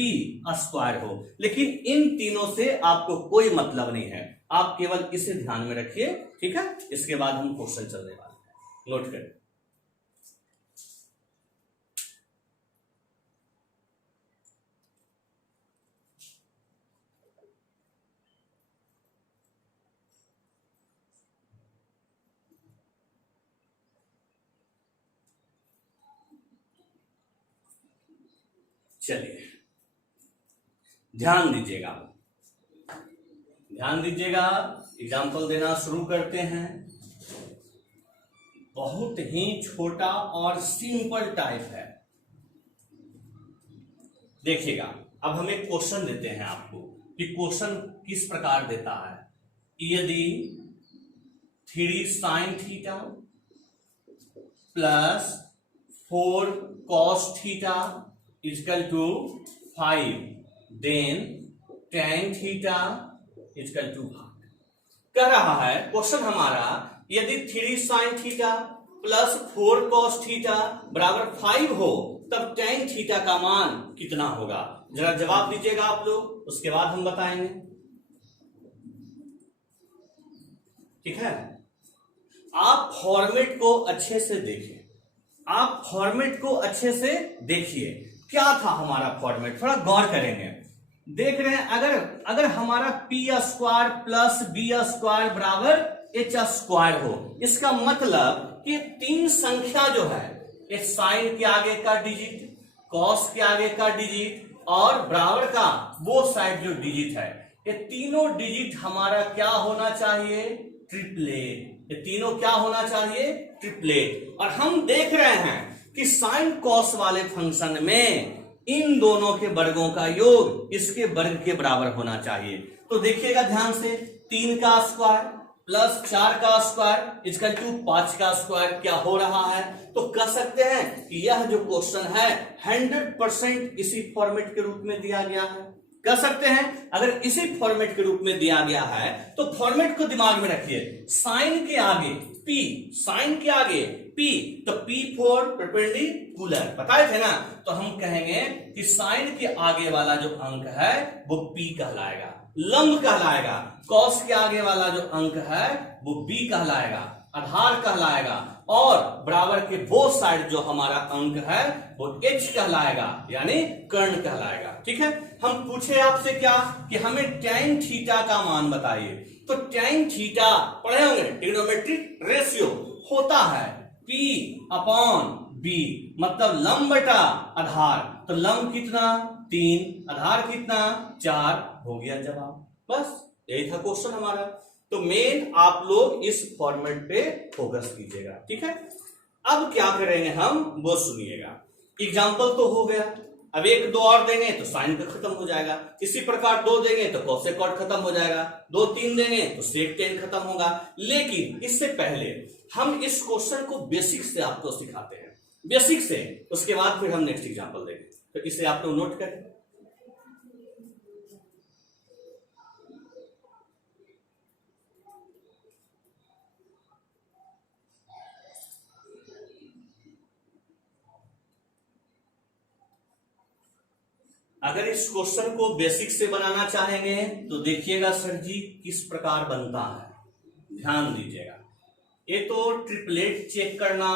square हो, लेकिन इन तीनों से आपको कोई मतलब नहीं है, आप केवल इसे ध्यान में रखिए, ठीक है। इसके बाद हम क्वेश्चन चलने वाले हैं, नोट करें। चलिए ध्यान दीजिएगा, एग्जाम्पल देना शुरू करते हैं। बहुत ही छोटा और सिंपल टाइप है, देखिएगा। अब हम एक क्वेश्चन देते हैं आपको कि क्वेश्चन किस प्रकार देता है, यदि 3 sine theta plus 4 cos theta equal to 5, then tan theta equal to 1 कह रहा है क्वेश्चन हमारा, यदि 3 sine theta plus 4 cos theta बराबर 5 हो तब टेन थीटा का मान कितना होगा। जरा जवाब दीजिएगा आप लोग, उसके बाद हम बताएंगे, ठीक है। आप फॉर्मेट को अच्छे से देखें, आप फॉर्मेट को अच्छे से देखिए, क्या था हमारा फॉर्मेट, थोड़ा गौर करेंगे। देख रहे हैं, अगर हमारा P square plus B square बराबर एच स्क्वायर हो, इसका मतलब कि तीन संख्या जो है, ये साइन के आगे का डिजिट, कॉस के आगे का डिजिट और बराबर का वो साइड जो डिजिट है, ये तीनों डिजिट हमारा क्या होना चाहिए, ट्रिपलेट। ये तीनों क्या होना चाहिए, ट्रिपलेट। और हम देख रहे हैं कि साइन कॉस वाले फंक्शन में इन दोनों के वर्गों का योग इसके वर्ग के बराबर होना चाहिए। तो देखिएगा ध्यान से, 3 का स्क्वायर प्लस 4 का स्क्वायर इक्वल टू 5 का स्क्वायर क्या हो रहा है। तो कह सकते हैं कि यह जो क्वेश्चन है 100% इसी फॉर्मेट के रूप में दिया गया है। कह सकते हैं अगर इसी फॉर्मेट के रूप में दिया गया है तो फॉर्मेट को दिमाग में रखिए, साइन के आगे P, साइन के आगे P, तो P फॉर परपेंडिकुलर बताए थे ना, तो हम कहेंगे कि साइन के आगे वाला जो अंक है वो P कहलाएगा, लंब कहलाएगा। कॉस के आगे वाला जो अंक है वो B कहलाएगा, आधार कहलाएगा। और बराबर के बोथ साइड जो हमारा अंक है वो H कहलाएगा, यानी कर्ण कहलाएगा। ठीक है, हम पूछे आपसे क्या कि हमें tan थीटा का मान बताइए, तो tan थीटा पढ़े होंगे, ट्रिग्नोमेट्रिक रेशियो होता है P अपॉन B, मतलब लंब बटा आधार। तो लंब कितना 3, आधार कितना 4, हो गया जवाब। बस यही था क्वेश्चन हमारा। तो मेन आप लोग इस फॉर्मेट पे फोकस कीजिएगा। ठीक है, अब क्या करेंगे हम वो सुनिएगा। एग्जाम्पल तो हो गया, अब 1 2 और देंगे तो साइन का खत्म हो जाएगा। इसी प्रकार 2 देंगे तो कोसेक खत्म हो जाएगा, 2 3 देंगे तो सेक टेन खत्म होगा। लेकिन इससे पहले हम इस क्वेश्चन को बेसिक से आपको सिखाते हैं, बेसिक से, उसके बाद फिर हम नेक्स्ट एग्जाम्पल देंगे। तो इसे आप लोग नोट करें। अगर इस क्वेश्चन को बेसिक से बनाना चाहेंगे तो देखिएगा सर जी किस प्रकार बनता है, ध्यान दीजिएगा। ये तो ट्रिपलेट चेक करना,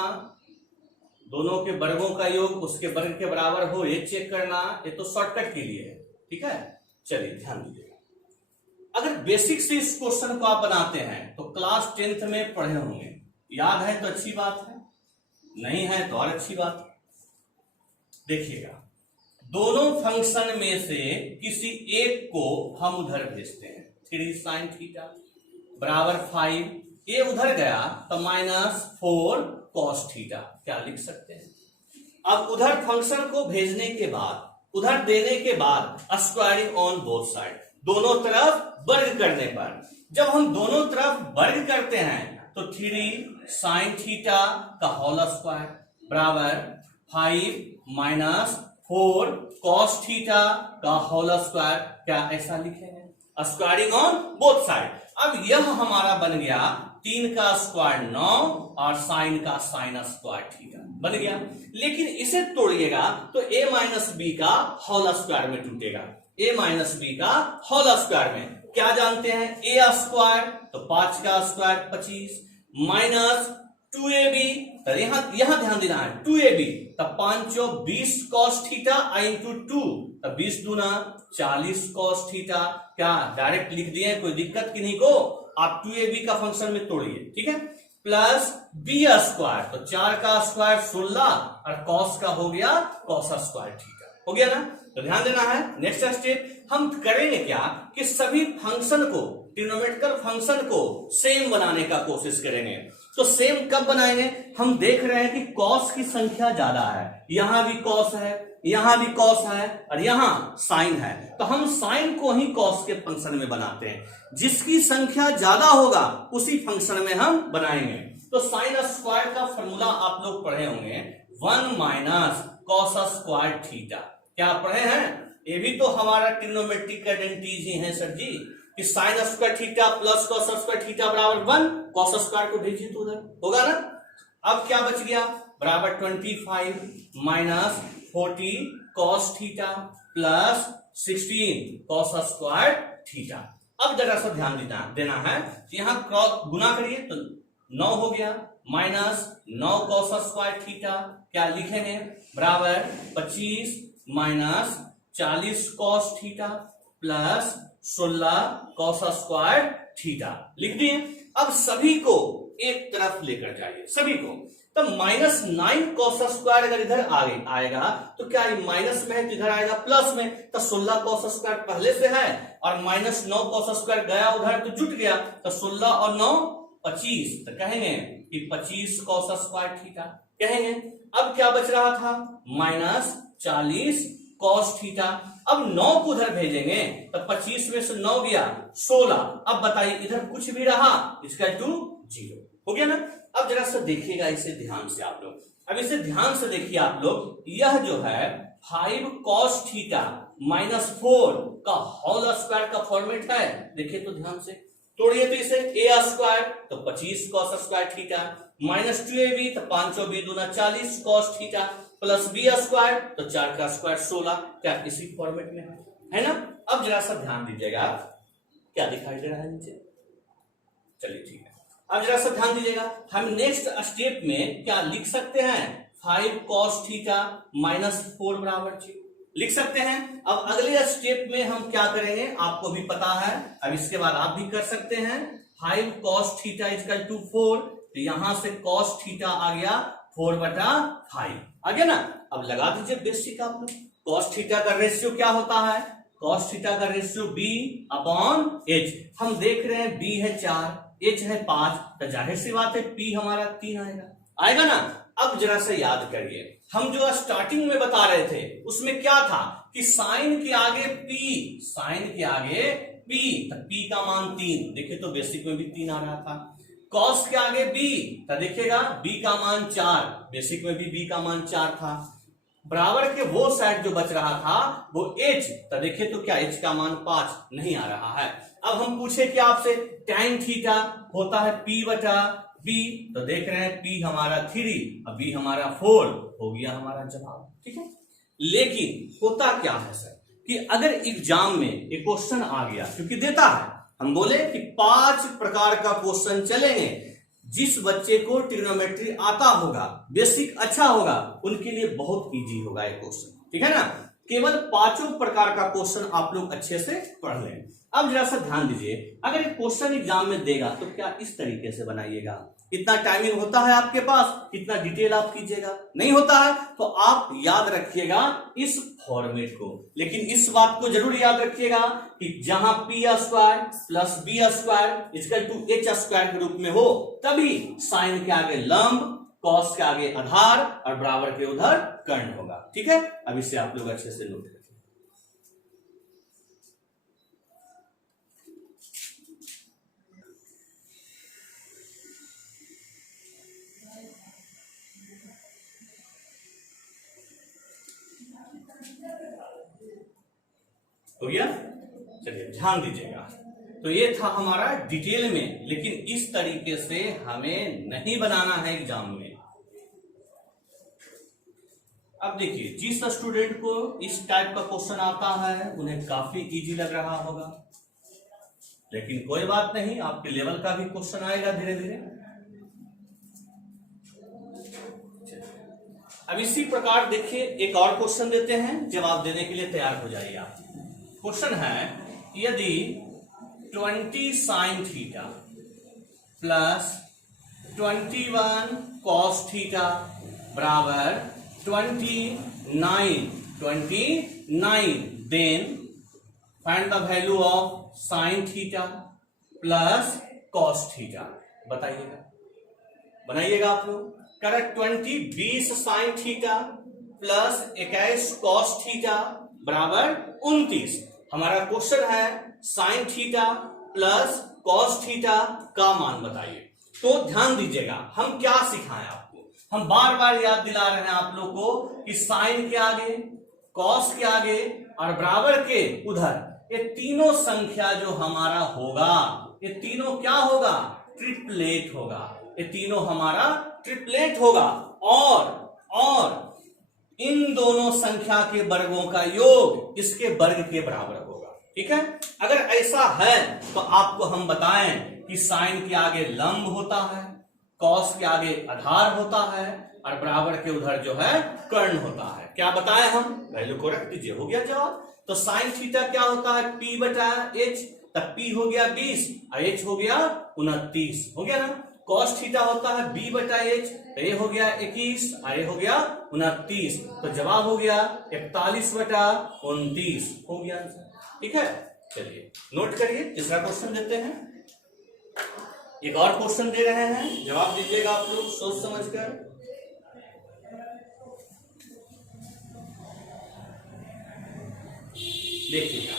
दोनों के वर्गों का योग उसके वर्ग के बराबर हो, ये चेक करना, ये तो शॉर्टकट के लिए है। ठीक है, चलिए ध्यान दीजिएगा। अगर बेसिक से इस क्वेश्चन को आप बनाते हैं तो क्लास 10th में पढ़े होंगे, याद है तो अच्छी बात है, नहीं है तो और अच्छी बात। देखिएगा, दोनों फंक्शन में से किसी एक को हम उधर भेजते हैं, 3 sin थीटा बराबर 5, ये उधर गया तो -4 cos थीटा, क्या लिख सकते हैं। अब उधर फंक्शन को भेजने के बाद, उधर देने के बाद स्क्वायरिंग ऑन बोथ साइड, दोनों तरफ वर्ग करने पर, जब हम दोनों तरफ वर्ग करते हैं तो 3 sin थीटा का होल स्क्वायर बराबर 5 -4 cos थीटा का होल स्क्वायर, क्या ऐसा लिखेंगे, स्क्वायरिंग ऑन बोथ साइड। अब यह हमारा बन गया 3 का स्क्वायर 9 और साइन का साइन स्क्वायर थीटा बन गया। लेकिन इसे तोड़िएगा तो a माइनस बी का होल स्क्वायर में टूटेगा, a माइनस बी का होल स्क्वायर में क्या जानते हैं, a स्क्वायर तो 5 का स्क्वायर 25 माइनस 2ab, यहां ध्यान देना है 2ab, तब 5 20 cos थीटा इंटू 2, तब 20 दूना 40 cos थीटा, क्या डायरेक्ट लिख दिए, कोई दिक्कत किन्हीं को, आप 2ab का फंक्शन में तोड़िए। ठीक है, प्लस b स्क्वायर तो 4 का स्क्वायर 16 और cos का हो गया cos स्क्वायर थीटा, हो गया ना। तो ध्यान देना है। नेक्स्ट स्टेप हम करेंगे क्या कि सभी फंक्शन को, ट्रिग्नोमेट्रिकल फंक्शन को सेम बनाने का कोशिश करेंगे। तो सेम कब बनाएंगे, हम देख रहे हैं कि कॉस की संख्या ज्यादा है, यहां भी कॉस है, यहां भी कॉस है और यहां साइन है, तो हम साइन को ही कॉस के फंक्शन में बनाते हैं। जिसकी संख्या ज्यादा होगा उसी फंक्शन में हम बनाएंगे। तो साइन स्क्वायर का फॉर्मूला आप लोग पढ़े होंगे, 1 माइनस कॉस स्क्वायर थीटा, क्या पढ़े हैं, ये भी तो हमारा ट्रिग्नोमेट्रिक आइडेंटिटीज ही है सर जी, कि sign square theta plus cos square theta बराबर 1, कॉस स्क्वायर को भेजिए तो उधर होगा ना। अब क्या बच गया, बराबर 25 minus 40 cos theta plus 16 cos square theta. अब जरा सा ध्यान देना है, यहां क्रॉस गुना करिए तो 9 हो गया, माइनस 9 कॉस स्क्वायर थीटा, क्या लिखेंगे, बराबर 25 minus 40 cos theta plus 16 cos square theta लिख दिए। अब सभी को एक तरफ लेकर जाइए, सभी को। तो माइनस 9 कॉस स्क्वायर अगर इधर आएगा तो क्या माइनस में है, तो इधर आएगा प्लस में, तो 16 कॉस स्क्वायर पहले से है और माइनस 9 कॉस स्क्वायर गया उधर तो जुट गया, तो 16 और 9 25, तो कहेंगे कि 25 कॉस स्क्वायर थीटा कहेंगे। अब क्या बच रहा था, माइनस 40 कॉस थीटा। अब 9 को उधर भेजेंगे तो 25 में से 9 गया 16। अब बताइए इधर कुछ भी रहा, इसका 2 0 हो गया ना। अब जरा सा देखिएगा इसे ध्यान से आप लोग, अब इसे ध्यान से देखिए आप लोग, यह जो है 5 कॉस थीटा माइनस 4 का होल स्क्वायर का फॉर्मेट है। देखिए तो ध्यान से तोड़िए, तो इसे a स्क्वायर तो 25 cos square theta minus 2ab तो 5 और 2 दूना 40 cos theta plus b square तो 4 का स्क्वायर 16, क्या इसी फॉर्मेट में है ना। अब जरा सा ध्यान दीजिएगा, क्या दिखाई दे रहा है नीचे, चलिए ठीक है। अब जरा सा ध्यान दीजिएगा, हम नेक्स्ट स्टेप में क्या लिख सकते हैं, 5 कॉस थीटा माइनस 4 बराबर 0 लिख सकते हैं। अब अगले स्टेप में हम क्या करेंगे आपको भी पता है, अब इसके बाद आप भी कर सकते हैं। 5 कॉस थीटा इक्वल टू 4, तो यहां से कॉस थीटा आ गया 4/5 आ गया ना। अब लगा दीजिए बेसिक आप लोग, कॉस थीटा का रेशियो क्या होता है, कॉस थीटा का रेशियो b/h। हम देख रहे हैं b है 4, h है 5, तो जाहिर सी बात है p हमारा 3 आएगा ना। अब जरा सा याद करिए, हम जो स्टार्टिंग में बता रहे थे उसमें क्या था कि साइन के आगे p, साइन के आगे p, तो p का मान 3, देखिए तो बेसिक में भी 3 आ रहा था। कॉस के आगे b, तो देखिएगा b का मान 4, बेसिक में भी b का मान 4 था। बराबर के वो साइड जो बच रहा था वो h, तो देखिए तो क्या h का मान 5 नहीं आ रहा है। अब हम पूछे कि आपसे tan थीटा होता है p/b, तो देख रहे हैं p हमारा 3 और b हमारा 4, हो गया हमारा जवाब, ठीक है। लेकिन होता क्या है सर कि अगर एग्जाम में एक क्वेश्चन आ गया, क्योंकि देता है, हम बोले कि 5 प्रकार का क्वेश्चन चलेंगे, जिस बच्चे को ट्रिग्नोमेट्री आता होगा, बेसिक अच्छा होगा, उनके लिए बहुत इजी होगा ये क्वेश्चन, ठीक है ना। केवल 5 प्रकार का क्वेश्चन आप लोग अच्छे से पढ़ लें। अब जरा सा ध्यान दीजिए, अगर एक क्वेश्चन एग्जाम में देगा तो क्या इस तरीके से बनाइएगा, इतना टाइमिंग होता है आपके पास, इतना डिटेल आप कीजिएगा, नहीं होता है तो आप याद रखिएगा इस फॉर्मेट को। लेकिन इस बात को जरूर याद रखिएगा कि जहां p square plus b square equal to h square के रूप में हो, तभी साइन के आगे लंब, कॉस के आगे आधार और बराबर के उधर कर्ण होगा, ठीक है। अब इसे आप लोग अच्छे से नोट करें। हो गया, चलिए ध्यान दीजिएगा। तो ये था हमारा डिटेल में, लेकिन इस तरीके से हमें नहीं बनाना है एग्जाम में। अब देखिए, जिस स्टूडेंट को इस टाइप का क्वेश्चन आता है उन्हें काफी इजी लग रहा होगा, लेकिन कोई बात नहीं, आपके लेवल का भी क्वेश्चन आएगा धीरे धीरे। अब इसी प्रकार देखिए एक और क्वेश्चन देते हैं, जवाब देने के लिए तैयार हो जाइए आप। क्वेश्चन है, यदि 20 sine theta plus 21 cos theta बराबर 29, then find the value of sine theta plus cos theta. बताइएगा, बनाइएगा आप लोग। Correct, 20 sine theta plus 21 cos theta बराबर 29। हमारा क्वेश्चन है sine theta plus cos theta का मान बताइए। तो ध्यान दीजिएगा, हम क्या सिखाएं आपको, हम बार बार याद दिला रहे हैं आप लोग को कि साइन के आगे, कॉस के आगे और बराबर के उधर, ये तीनों संख्या जो हमारा होगा, ये तीनों क्या होगा, ट्रिपलेट होगा। ये तीनों हमारा ट्रिपलेट होगा और इन दोनों संख्या के वर्गों का योग इसके वर्ग के बराबर होगा, ठीक है। अगर ऐसा है तो आपको हम बताएं कि साइन के आगे लंब होता है, कॉस के आगे आधार होता है और बराबर के उधर जो है कर्ण होता है। क्या बताए हम, वैल्यू को रख दीजिए, हो गया जवाब। तो साइन थीटा क्या होता है, P बटा H, तब P हो गया 20 और H हो गया 29, हो गया ना। कॉस थीटा होता है B बटा H, तो ये हो गया 21 और ये हो गया 29, तो जवाब हो गया 41 बटा 29, हो गया आंसर। ठीक है, चलिए नोट करिए, तीसरा क्वेश्चन देते हैं। एक और क्वेश्चन दे रहे हैं, जवाब दीजिएगा आप लोग सोच समझकर। देखिएगा,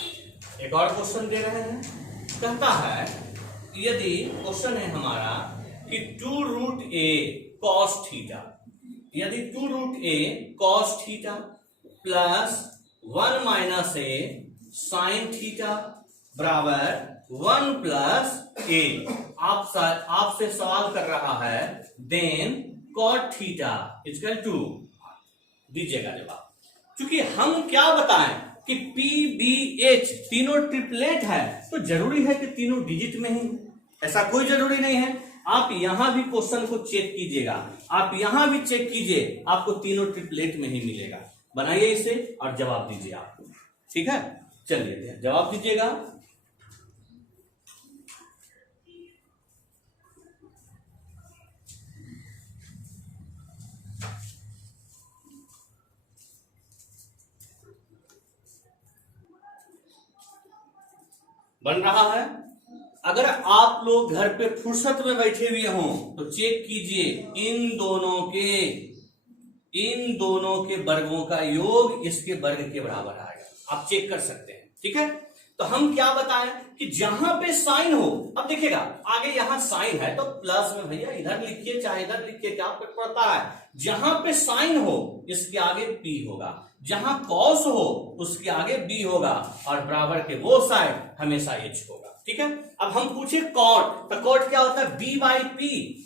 एक और क्वेश्चन दे रहे हैं, कहता है यदि क्वेश्चन है हमारा कि 2√a cos थीटा, यदि 2√a cos theta plus 1 minus a sin theta बराबर 1 प्लस a, आपसे सवाल कर रहा है then cot theta equal to, दीजिएगा जवाब। क्योंकि हम क्या बताएं कि PBH तीनों ट्रिपलेट है, तो जरूरी है कि तीनों डिजिट में ही, ऐसा कोई जरूरी नहीं है। आप यहां भी क्वेश्चन को चेक कीजिएगा, आप यहां भी चेक कीजिए, आपको तीनों ट्रिपलेट में ही मिलेगा। बनाइए इसे और जवाब दीजिए आप, ठीक है। चलिए जवाब दीजिएगा। बन रहा है। अगर आप लोग घर पे फुर्सत में बैठे हुए हों तो चेक कीजिए, इन दोनों के वर्गों का योग इसके वर्ग के बराबर आएगा, आप चेक कर सकते हैं। ठीक है, तो हम क्या बताएं कि जहां पे साइन हो, अब देखिएगा आगे यहां साइन है तो प्लस में भैया इधर लिखिए चाहे इधर लिखिए, क्या फर्क पड़ता है। जहां पे साइन हो इसके आगे P होगा, जहां कॉस हो उसके आगे B होगा और बराबर के वो साइड हमेशा H होगा। ठीक है, अब हम पूछे कॉट, तो कॉट क्या होता है, B बाई P,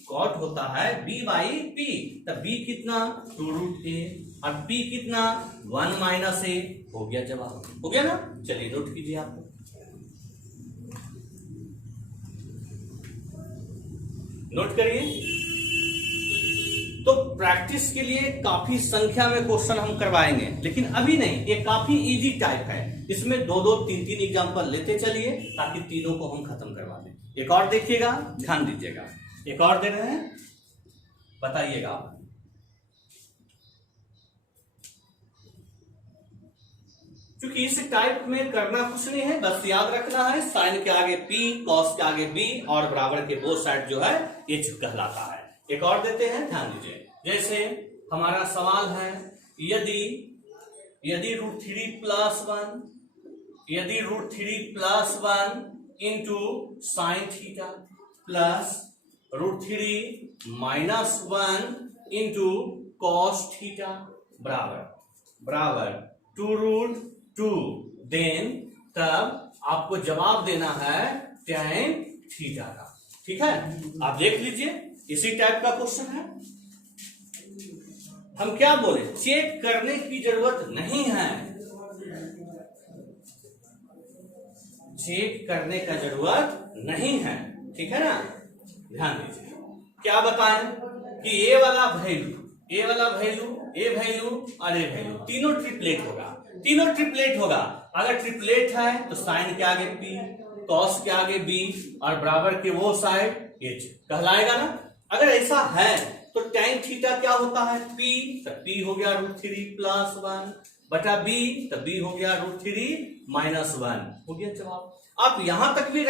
कॉट होता है B बाई P, तब B कितना 2√a और P कितना 1 माइनस a, हो गया जवाब, हो गया ना। चलिए नोट कीजिए आप, नोट करिए। तो प्रैक्टिस के लिए काफी संख्या में क्वेश्चन हम करवाएंगे, लेकिन अभी नहीं, ये काफी इजी टाइप है, इसमें 2-2, 3-3 एग्जांपल लेते चलिए ताकि तीनों को हम खत्म करवा दें। एक और देखिएगा, ध्यान दीजिएगा, एक और दे रहे हैं, बताइएगा आप। क्योंकि इस टाइप में करना कुछ नहीं है, बस याद रखना है साइन के आगे P, कॉस के आगे B और बराबर के बोथ साइड जो है H कहलाता है। एक और देते हैं, ध्यान दीजिए। जैसे हमारा सवाल है, यदि √3 प्लस 1, यदि √3 plus 1 into sine theta plus √3 minus 1 into cos theta बराबर 2√2, देन तब आपको जवाब देना है tan थीटा का। ठीक है, आप देख लीजिए, इसी टाइप का क्वेश्चन है। हम क्या बोले, चेक करने की जरूरत नहीं है, चेक करने का जरूरत नहीं है। ठीक है ना, ध्यान दीजिए। क्या बताएं कि ए वाला वैल्यू और ए वैल्यू तीनों ट्रिपलेट होगा, तीनों ट्रिपलेट होगा। अगर ट्रिपलेट है तो साइन के आगे P, कॉस के आगे B और बराबर के वो साइड H कहलाएगा ना। अगर ऐसा है तो tan थीटा क्या होता है, P, तब P हो गया √3 प्लस 1 बटा B, तब B हो गया √3 माइनस 1, हो गया जवाब। आप यहां तक भी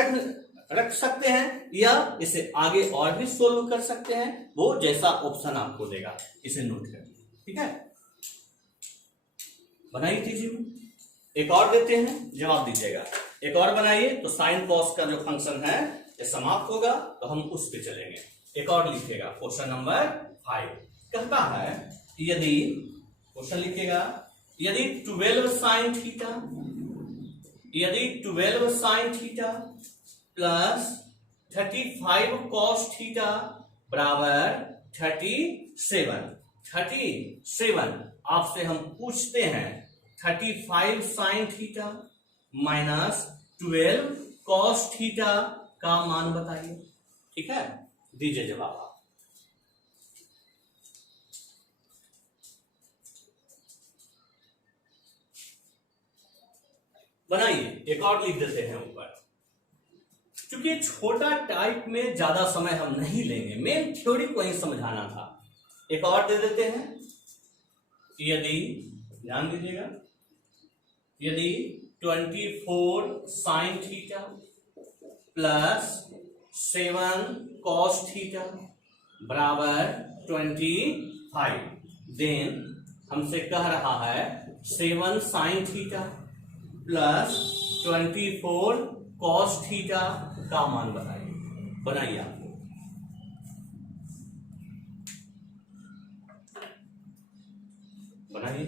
रख सकते हैं या इसे आगे और भी सोल्व कर सकते हैं, वो जैसा ऑप्शन आपको देगा, इसे नोट करिए। ठीक है, बनाइए कीजिए। एक और देते हैं, जवाब दीजिएगा। एक और बनाइए तो साइन कॉस का जो फंक्शन है ये समाप्त होगा, तो हम उस पे चलेंगे। एक और लिखिएगा, क्वेश्चन नंबर 5 कहता है, यदि क्वेश्चन लिखिएगा, यदि 12 sign theta plus 35 cos theta बराबर 37, आपसे हम पूछते हैं 35 sine theta minus 12 cos theta का मान बताइए। ठीक है, दीजिए जवाब आप। बनाइए, एक और लिख देते हैं ऊपर। क्योंकि छोटा टाइप में ज्यादा समय हम नहीं लेंगे, मेन थ्योरी को ही समझाना था। एक और दे देते हैं, यदि ध्यान दीजिएगा, यदि 24 sign theta plus 7 cos theta बराबर 25, देन हमसे कह रहा है 7 sign theta plus 24 cos theta का मान बताइए। बनाइए आप, बनाइए।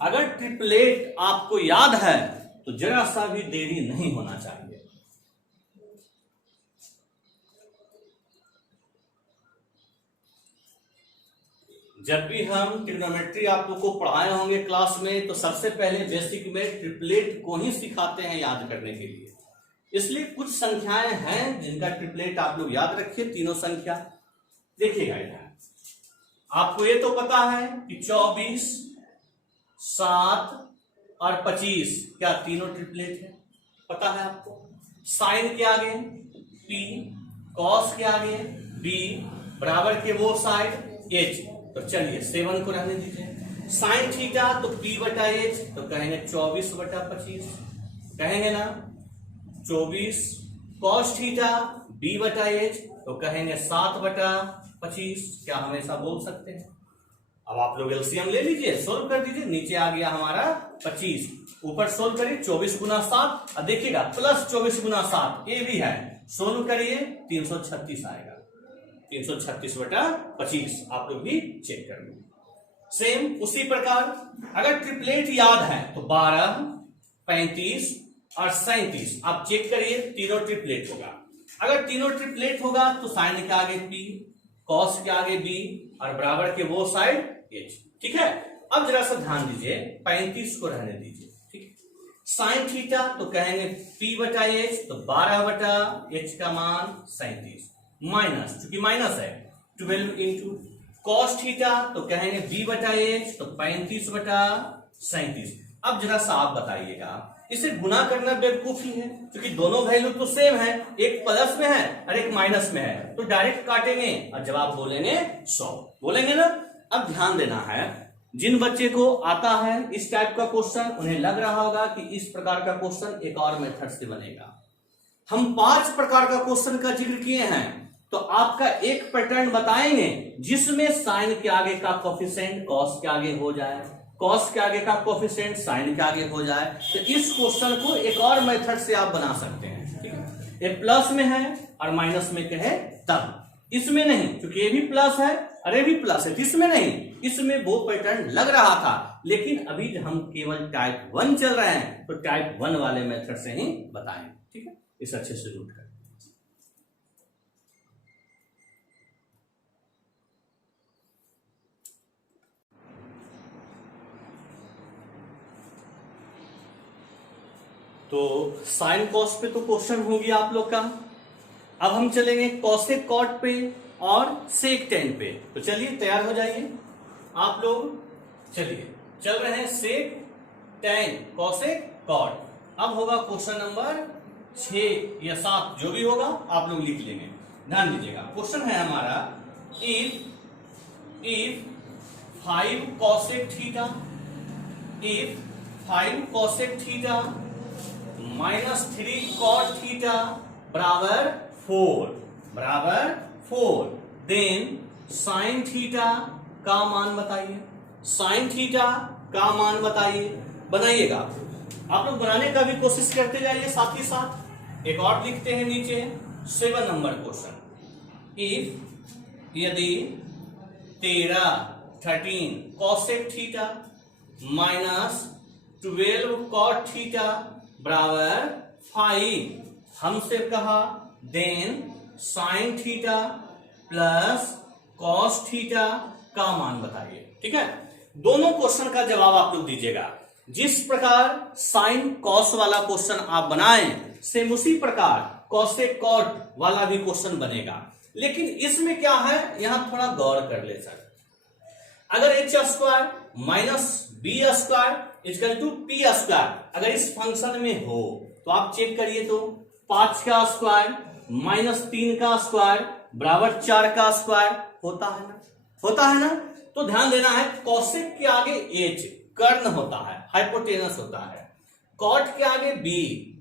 अगर ट्रिपलेट आपको याद है तो जरा सा भी देरी नहीं होना चाहिए। जब भी हम ट्रिग्नोमेट्री आप लोग को पढ़ाए होंगे क्लास में, तो सबसे पहले बेसिक में ट्रिपलेट को ही सिखाते हैं याद करने के लिए। इसलिए कुछ संख्याएं हैं जिनका ट्रिपलेट आप लोग याद रखिए, तीनों संख्या। देखिएगा यहाँ आपको ये तो पता है कि 24, 7 और 25 क्या तीनों ट्रिपलेट है, पता है आपको। साइन के आगे P, कॉस के आगे B, बराबर के वो साइड H। तो चलिए 7 को रहने दीजिए। साइन थीटा तो P बटा H, तो कहेंगे 24 बटा 25, कहेंगे ना 24। कॉस थीटा B बटा H, तो कहेंगे 7 बटा 25। क्या हमेशा बोल सकते हैं? अब आप लोग एलसीएम ले लीजिए, सोल्व कर दीजिए। नीचे आ गया हमारा 25, ऊपर सोल्व करिए 24 गुना 7, अब देखिएगा प्लस 24 गुना 7 ये भी है, सोल्व करिए 336 आएगा। 336 बटा 25 आप लोग भी चेक कर लीजिए। सेम उसी प्रकार अगर ट्रिपलेट याद है तो 12, 35 और 37 आप चेक करिए, तीनों ट्रिपलेट होगा। अगर तीनों ट्रिपलेट होगा तो साइन के आगे P, कॉस के आगे B और बराबर के वो साइड H। ठीक है, अब जरा सा ध्यान दीजिए, 35 को रहने दीजिए। ठीक, साइन थीटा तो कहेंगे P बटा H, तो 12 बटा H का मान 37, माइनस चूंकि माइनस है 12 इंटू कॉस थीटा तो कहेंगे B बटा H, तो 35 बटा 37। अब जरा सा आप बताइएगा, इसे गुना करना बेवकूफी है क्योंकि दोनों वैल्यू तो सेम है, एक प्लस में है और एक माइनस में है, तो डायरेक्ट काटेंगे और जवाब बोलेंगे 100, बोलेंगे ना। अब ध्यान देना है, जिन बच्चे को आता है इस टाइप का क्वेश्चन, उन्हें लग रहा होगा कि इस प्रकार का क्वेश्चन एक और मेथड से बनेगा। हम 5 प्रकार का क्वेश्चन का जिक्र किए हैं, तो आपका एक पैटर्न बताएंगे जिसमें साइन के आगे का कोफिशिएंट कॉस के आगे हो जाए, कॉस के आगे का कोफिशिएंट साइन के आगे हो जाए। तो इस क्वेश्चन को एक और मेथड से आप बना सकते हैं। ठीक है, ये प्लस में है और माइनस में कहे तब, इसमें नहीं क्योंकि ये भी प्लस है और ये भी प्लस है, इसमें नहीं, इसमें वो पैटर्न लग रहा था। लेकिन अभी हम केवल टाइप 1 चल रहे हैं, तो टाइप 1 वाले मेथड से ही बताएं। ठीक है, इस अच्छे से रूट करें। तो साइन कॉस पे तो क्वेश्चन हो गया आप लोग का। अब हम चलेंगे कॉसेक कॉट पे और सेक टेन पे। तो चलिए तैयार हो जाइए आप लोग। चलिए चल रहे हैं सेक टेन कॉसेक कॉट। अब होगा क्वेश्चन नंबर 6 या 7 जो भी होगा आप लोग लिख लेंगे। ध्यान दीजिएगा, क्वेश्चन है हमारा if 5 cosec theta, if 5 cosec theta minus 3 cot theta बराबर 4, देन साइन थीटा का मान बताइए। साइन थीटा का मान बताइए, बनाइएगा आप लोग, बनाने का भी कोशिश करते जाइए साथ ही साथ। एक और लिखते हैं नीचे 7 नंबर क्वेश्चन। इफ यदि 13 cosec theta minus 12 cot theta बराबर 5, हमसे कहा then sine theta plus cos theta का मान बताइए। ठीक है, दोनों क्वेश्चन का जवाब आप लोग दीजिएगा। जिस प्रकार साइन कॉस वाला क्वेश्चन आप बनाएं, सेम उसी प्रकार कॉसेक कॉट वाला भी क्वेश्चन बनेगा। लेकिन इसमें क्या है, यहां थोड़ा गौर कर ले सर। अगर h² minus b² equal to P square अगर इस फंक्शन में हो तो आप चेक करिए तो 5 का स्क्वायर माइनस 3 का स्क्वायर बराबर 4 का स्क्वायर होता है ना, होता है ना। तो ध्यान देना है कौशिक के आगे एच कर्ण होता है, हाइपोटेनस होता है, कॉट के आगे बी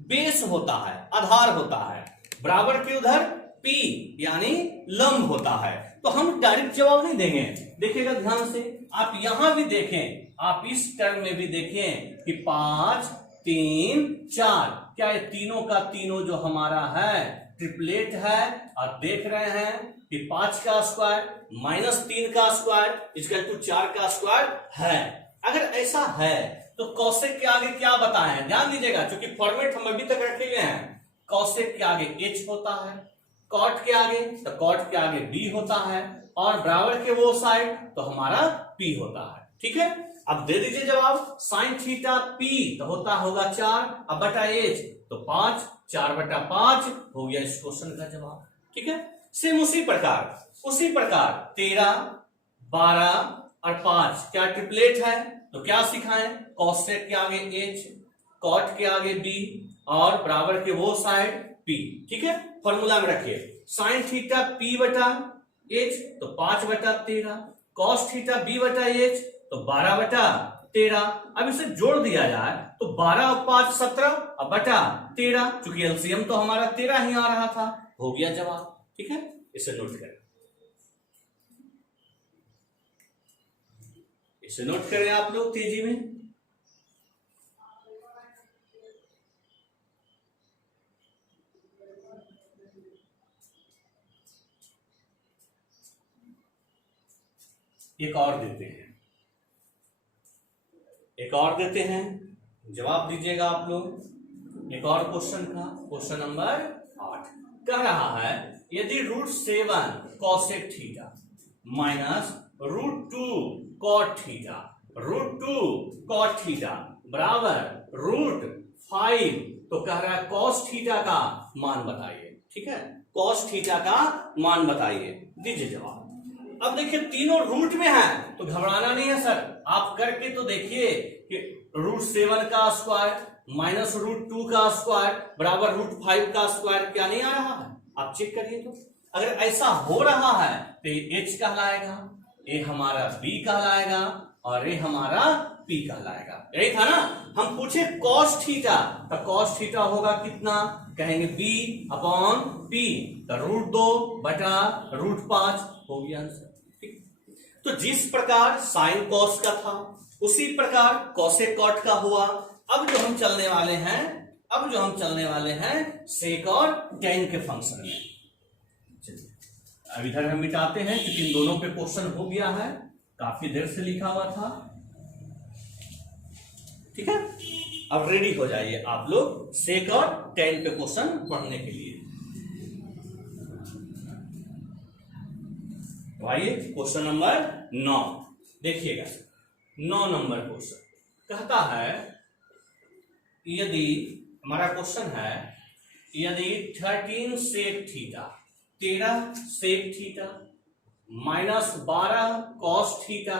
बेस होता है, आधार होता है, बराबर के उधर पी यानी लंब होता है। तो हम डायरेक्ट जवाब नहीं देंगे, देखिएगा ध्यान से, आप यहां भी देखें, आप इस टर्म में भी देखें कि 5 3 4 क्या ये तीनों का तीनों जो हमारा है ट्रिपलेट है। आप देख रहे हैं कि 5 का स्क्वायर माइनस 3 का स्क्वायर इक्वल टू 4 का स्क्वायर है। अगर ऐसा है तो कौशिक के आगे क्या बताएं, ध्यान दीजिएगा, क्योंकि फॉर्मेट हम अभी तक रखे हुए हैं। कौशिक के आगे एच होता है, कॉट के आगे तो कॉट के आगे बी होता है, और बराबर के वो साइड तो हमारा पी होता है। ठीक है, अब दे दीजिए जवाब। साइन थीटा पी तो होगा 4, अब बटा एच तो 5, 4 बटा 5 हो गया इस क्वेश्चन का जवाब। ठीक है, सेम उसी प्रकार 13 12 और 5 क्या ट्रिपलेट है, तो क्या सिखाएं, कॉसेक के आगे एच, कॉट के आगे बी और बराबर के वो साइड पी। ठीक है, फॉर्मूला में रखिए साइन थीटा पी बटा एच तो 5 बटा 13, कॉस थीटा बी बटा एच तो 12 बटा 13। अब इसे जोड़ दिया जाए तो 12 और 5 17 और बटा 13, चूंकि एलसीएम तो हमारा 13 ही आ रहा था, हो गया जवाब। ठीक है, इसे नोट करें, इसे नोट करें आप लोग तेजी में। एक और देते हैं, जवाब दीजिएगा आप लोग। एक और क्वेश्चन का, क्वेश्चन नंबर 8 कह रहा है यदि √7 cosec theta minus √2 cot theta, √2 cot theta बराबर √5, तो कह रहा है कॉस थीटा का मान बताइए। ठीक है, कॉस थीटा का मान बताइए, दीजिए जवाब। अब देखिए तीनों रूट में है तो घबराना नहीं है सर, आप करके तो देखिए कि √7 का स्क्वायर माइनस √2 का स्क्वायर बराबर √5 का स्क्वायर क्या नहीं आ रहा है, आप चेक करिए तो। अगर ऐसा हो रहा है तो ये h कहलाएगा, ये हमारा b कहलाएगा और ये हमारा p कहलाएगा। यही था ना, हम पूछे cos थीटा, तो cos थीटा होगा कितना, कहेंगे b अपॉन p, तो √2 बटा √5 हो गया आंसर। ठीक, तो जिस प्रकार साइन कॉस का था उसी प्रकार कॉसेक कॉट का हुआ। अब जो हम चलने वाले हैं सेक और टेन के फंक्शन में। अब इधर हम मिटाते हैं क्योंकि इन दोनों पे क्वेश्चन हो गया है, काफी देर से लिखा हुआ था। ठीक है, अब रेडी हो जाइए आप लोग सेक और टेन पे क्वेश्चन पढ़ने के लिए। तो आइए क्वेश्चन नंबर 9 देखिएगा। 9 नंबर क्वेश्चन कहता है यदि, हमारा क्वेश्चन है यदि 13 sec theta 13 sec theta minus 12 cos theta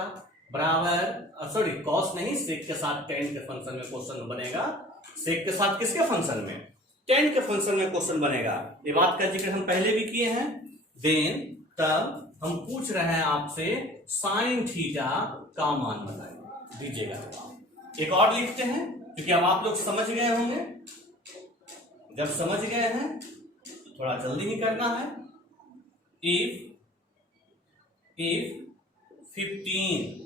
बराबर, सॉरी कॉस नहीं, सेक के साथ टेन के फंक्शन में क्वेश्चन बनेगा, सेक के साथ किसके फंक्शन में, टेन के फंक्शन में क्वेश्चन बनेगा। ये बात का जिक्र हम पहले भी किए हैं। देन तब हम पूछ रहे हैं आपसे साइन थीटा का मान बताइए, दीजिएगा जवाब। एक और लिखते हैं क्योंकि अब आप लोग समझ गए होंगे, जब समझ गए हैं तो थोड़ा जल्दी ही करना है। If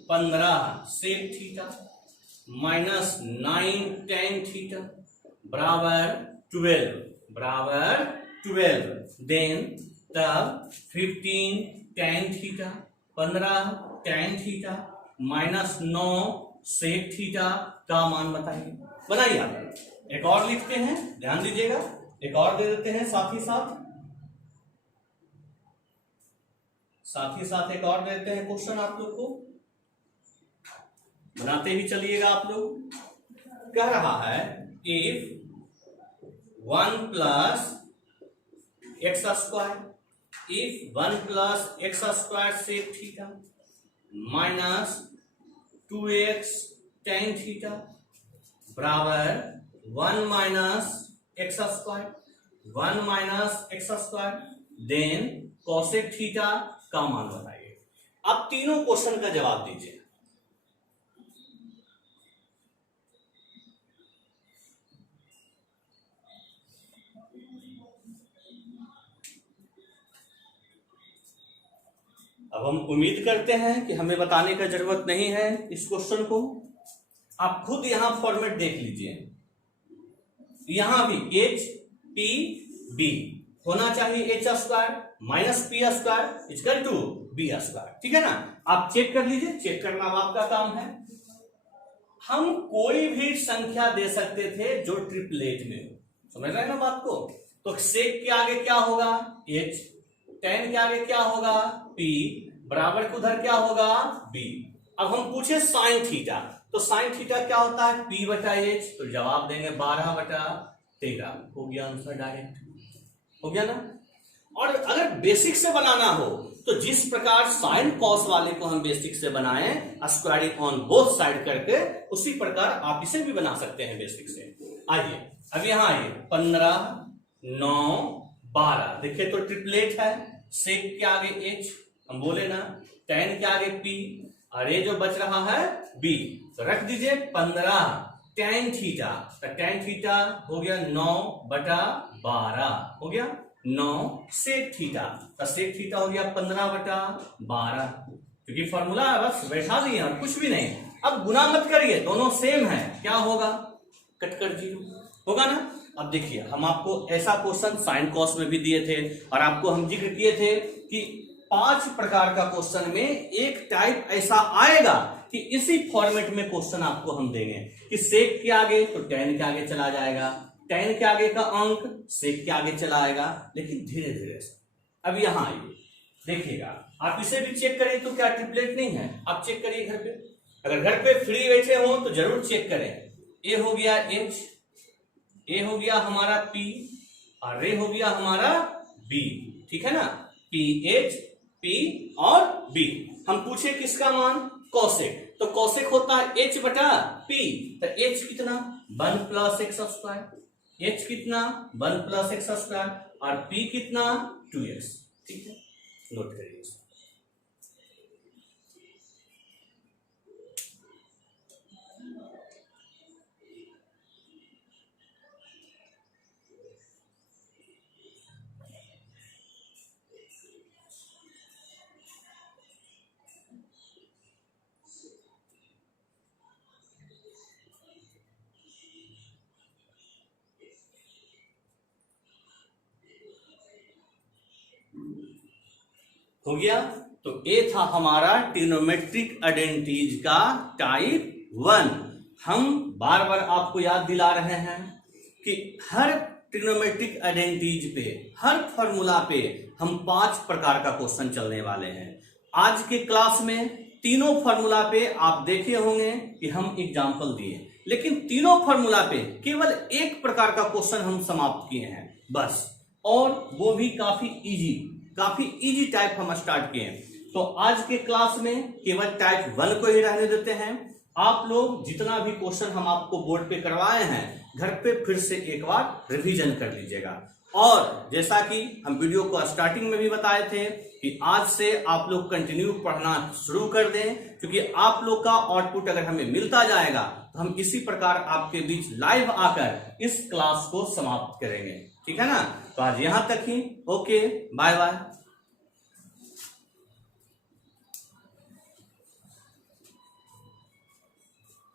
15 sec theta minus 9 tan theta बराबर 12 देन तब 15 tan theta 15 tan theta minus 9 sec theta का मान बताइए, बनाइए आप। एक और लिखते हैं, ध्यान दीजिएगा, एक और दे देते हैं साथ ही साथ एक और देते हैं क्वेश्चन आप लोग को, बनाते ही चलिएगा आप लोग। कह रहा है if 1 plus x square, if 1 plus x square sec theta minus 2x tan theta बराबर 1 minus x square, 1 minus x square, then cosec theta का मान बताइए। अब तीनों क्वेश्चन का जवाब दीजिए। अब हम उम्मीद करते हैं कि हमें बताने का जरूरत नहीं है इस क्वेश्चन को। आप खुद यहां फॉर्मेट देख लीजिए, यहां भी एच पी बी होना चाहिए, H square minus P square equal to B square, ठीक है ना। आप चेक कर लीजिए, चेक करना आपका काम है। हम कोई भी संख्या दे सकते थे जो ट्रिपलेट में हो, समझ रहे हैं ना बात को। तो सेक के आगे क्या होगा एच, टेन के आगे क्या होगा P, बराबर के उधर क्या होगा B। अब हम पूछे साइन थीटा, तो साइन थीटा क्या होता है P बटा H, तो जवाब देंगे 12 बटा 13। हो गया आंसर, डायरेक्ट हो गया ना। और अगर बेसिक से बनाना हो तो जिस प्रकार साइन कॉस वाले को हम बेसिक से बनाए स्क्वायरिंग ऑन बोथ साइड करके, उसी प्रकार आप इसे भी बना सकते हैं बेसिक से। आइए अब यहां आइए, 15 9 12, देखिए तो ट्रिपलेट है। सेक के आगे एच, हम बोले ना, टेन के आगे पी, और ये जो बच रहा है बी, तो रख दीजिए 15 टेन थीटा, तो टेन थीटा हो गया 9 बटा 12, हो गया 9 सेक थीटा, तो सेक थीटा हो गया 15 बटा 12, क्योंकि फॉर्मूला बस बैठा दिए और कुछ भी नहीं। अब गुना मत करिए, दोनों सेम है, क्या होगा कट कर 0 होगा ना। अब देखिए हम आपको ऐसा क्वेश्चन साइन कॉस में भी दिए थे, और आपको हम जिक्र किए थे कि 5 प्रकार का क्वेश्चन में एक टाइप ऐसा आएगा कि इसी फॉर्मेट में क्वेश्चन आपको हम देंगे कि सेक के आगे तो टेन के आगे चला जाएगा, टेन के आगे का अंक सेक के आगे चला आएगा, लेकिन धीरे धीरे से। अब यहां आइए देखिएगा, आप इसे भी चेक करें तो क्या ट्रिपलेट नहीं है, आप चेक करिए घर पे। अगर घर पे फ्री बैठे हो तो जरूर चेक करें। ए हो गया एच, ए हो गया हमारा P, और ए हो गया हमारा B, ठीक है ना। पी एच, P और B। हम पूछे किसका मान, कोसेक, तो कोसेक होता है H बटा P, तो H कितना 1 प्लस एक्स स्क्वायर, H कितना 1 प्लस एक्स स्क्वायर, और P कितना 2x, ठीक है, नोट करिए। हो गया, तो ए था हमारा ट्रिग्नोमेट्रिक आइडेंटिटीज का टाइप 1। हम बार बार आपको याद दिला रहे हैं कि हर ट्रिग्नोमेट्रिक आइडेंटिटीज पे, हर फॉर्मूला पे हम 5 प्रकार का क्वेश्चन चलने वाले हैं। आज के क्लास में तीनों फॉर्मूला पे आप देखे होंगे कि हम एग्जाम्पल दिए, लेकिन तीनों फॉर्मूला पे केवल एक प्रकार का क्वेश्चन हम समाप्त किए हैं बस, और वो भी काफी इजी टाइप हम स्टार्ट किए हैं। तो आज के क्लास में केवल टाइप 1 को ही रहने देते हैं। आप लोग जितना भी क्वेश्चन हम आपको बोर्ड पे करवाए हैं, घर पे फिर से एक बार रिवीजन कर लीजिएगा। और जैसा कि हम वीडियो को स्टार्टिंग में भी बताए थे कि आज से आप लोग कंटिन्यू पढ़ना शुरू कर दें, क्योंकि आप लोग का आउटपुट अगर हमें मिलता जाएगा तो हम इसी प्रकार आपके बीच लाइव आकर इस क्लास को समाप्त करेंगे, ठीक है ना। तो आज यहां तक ही, ओके, बाय बाय।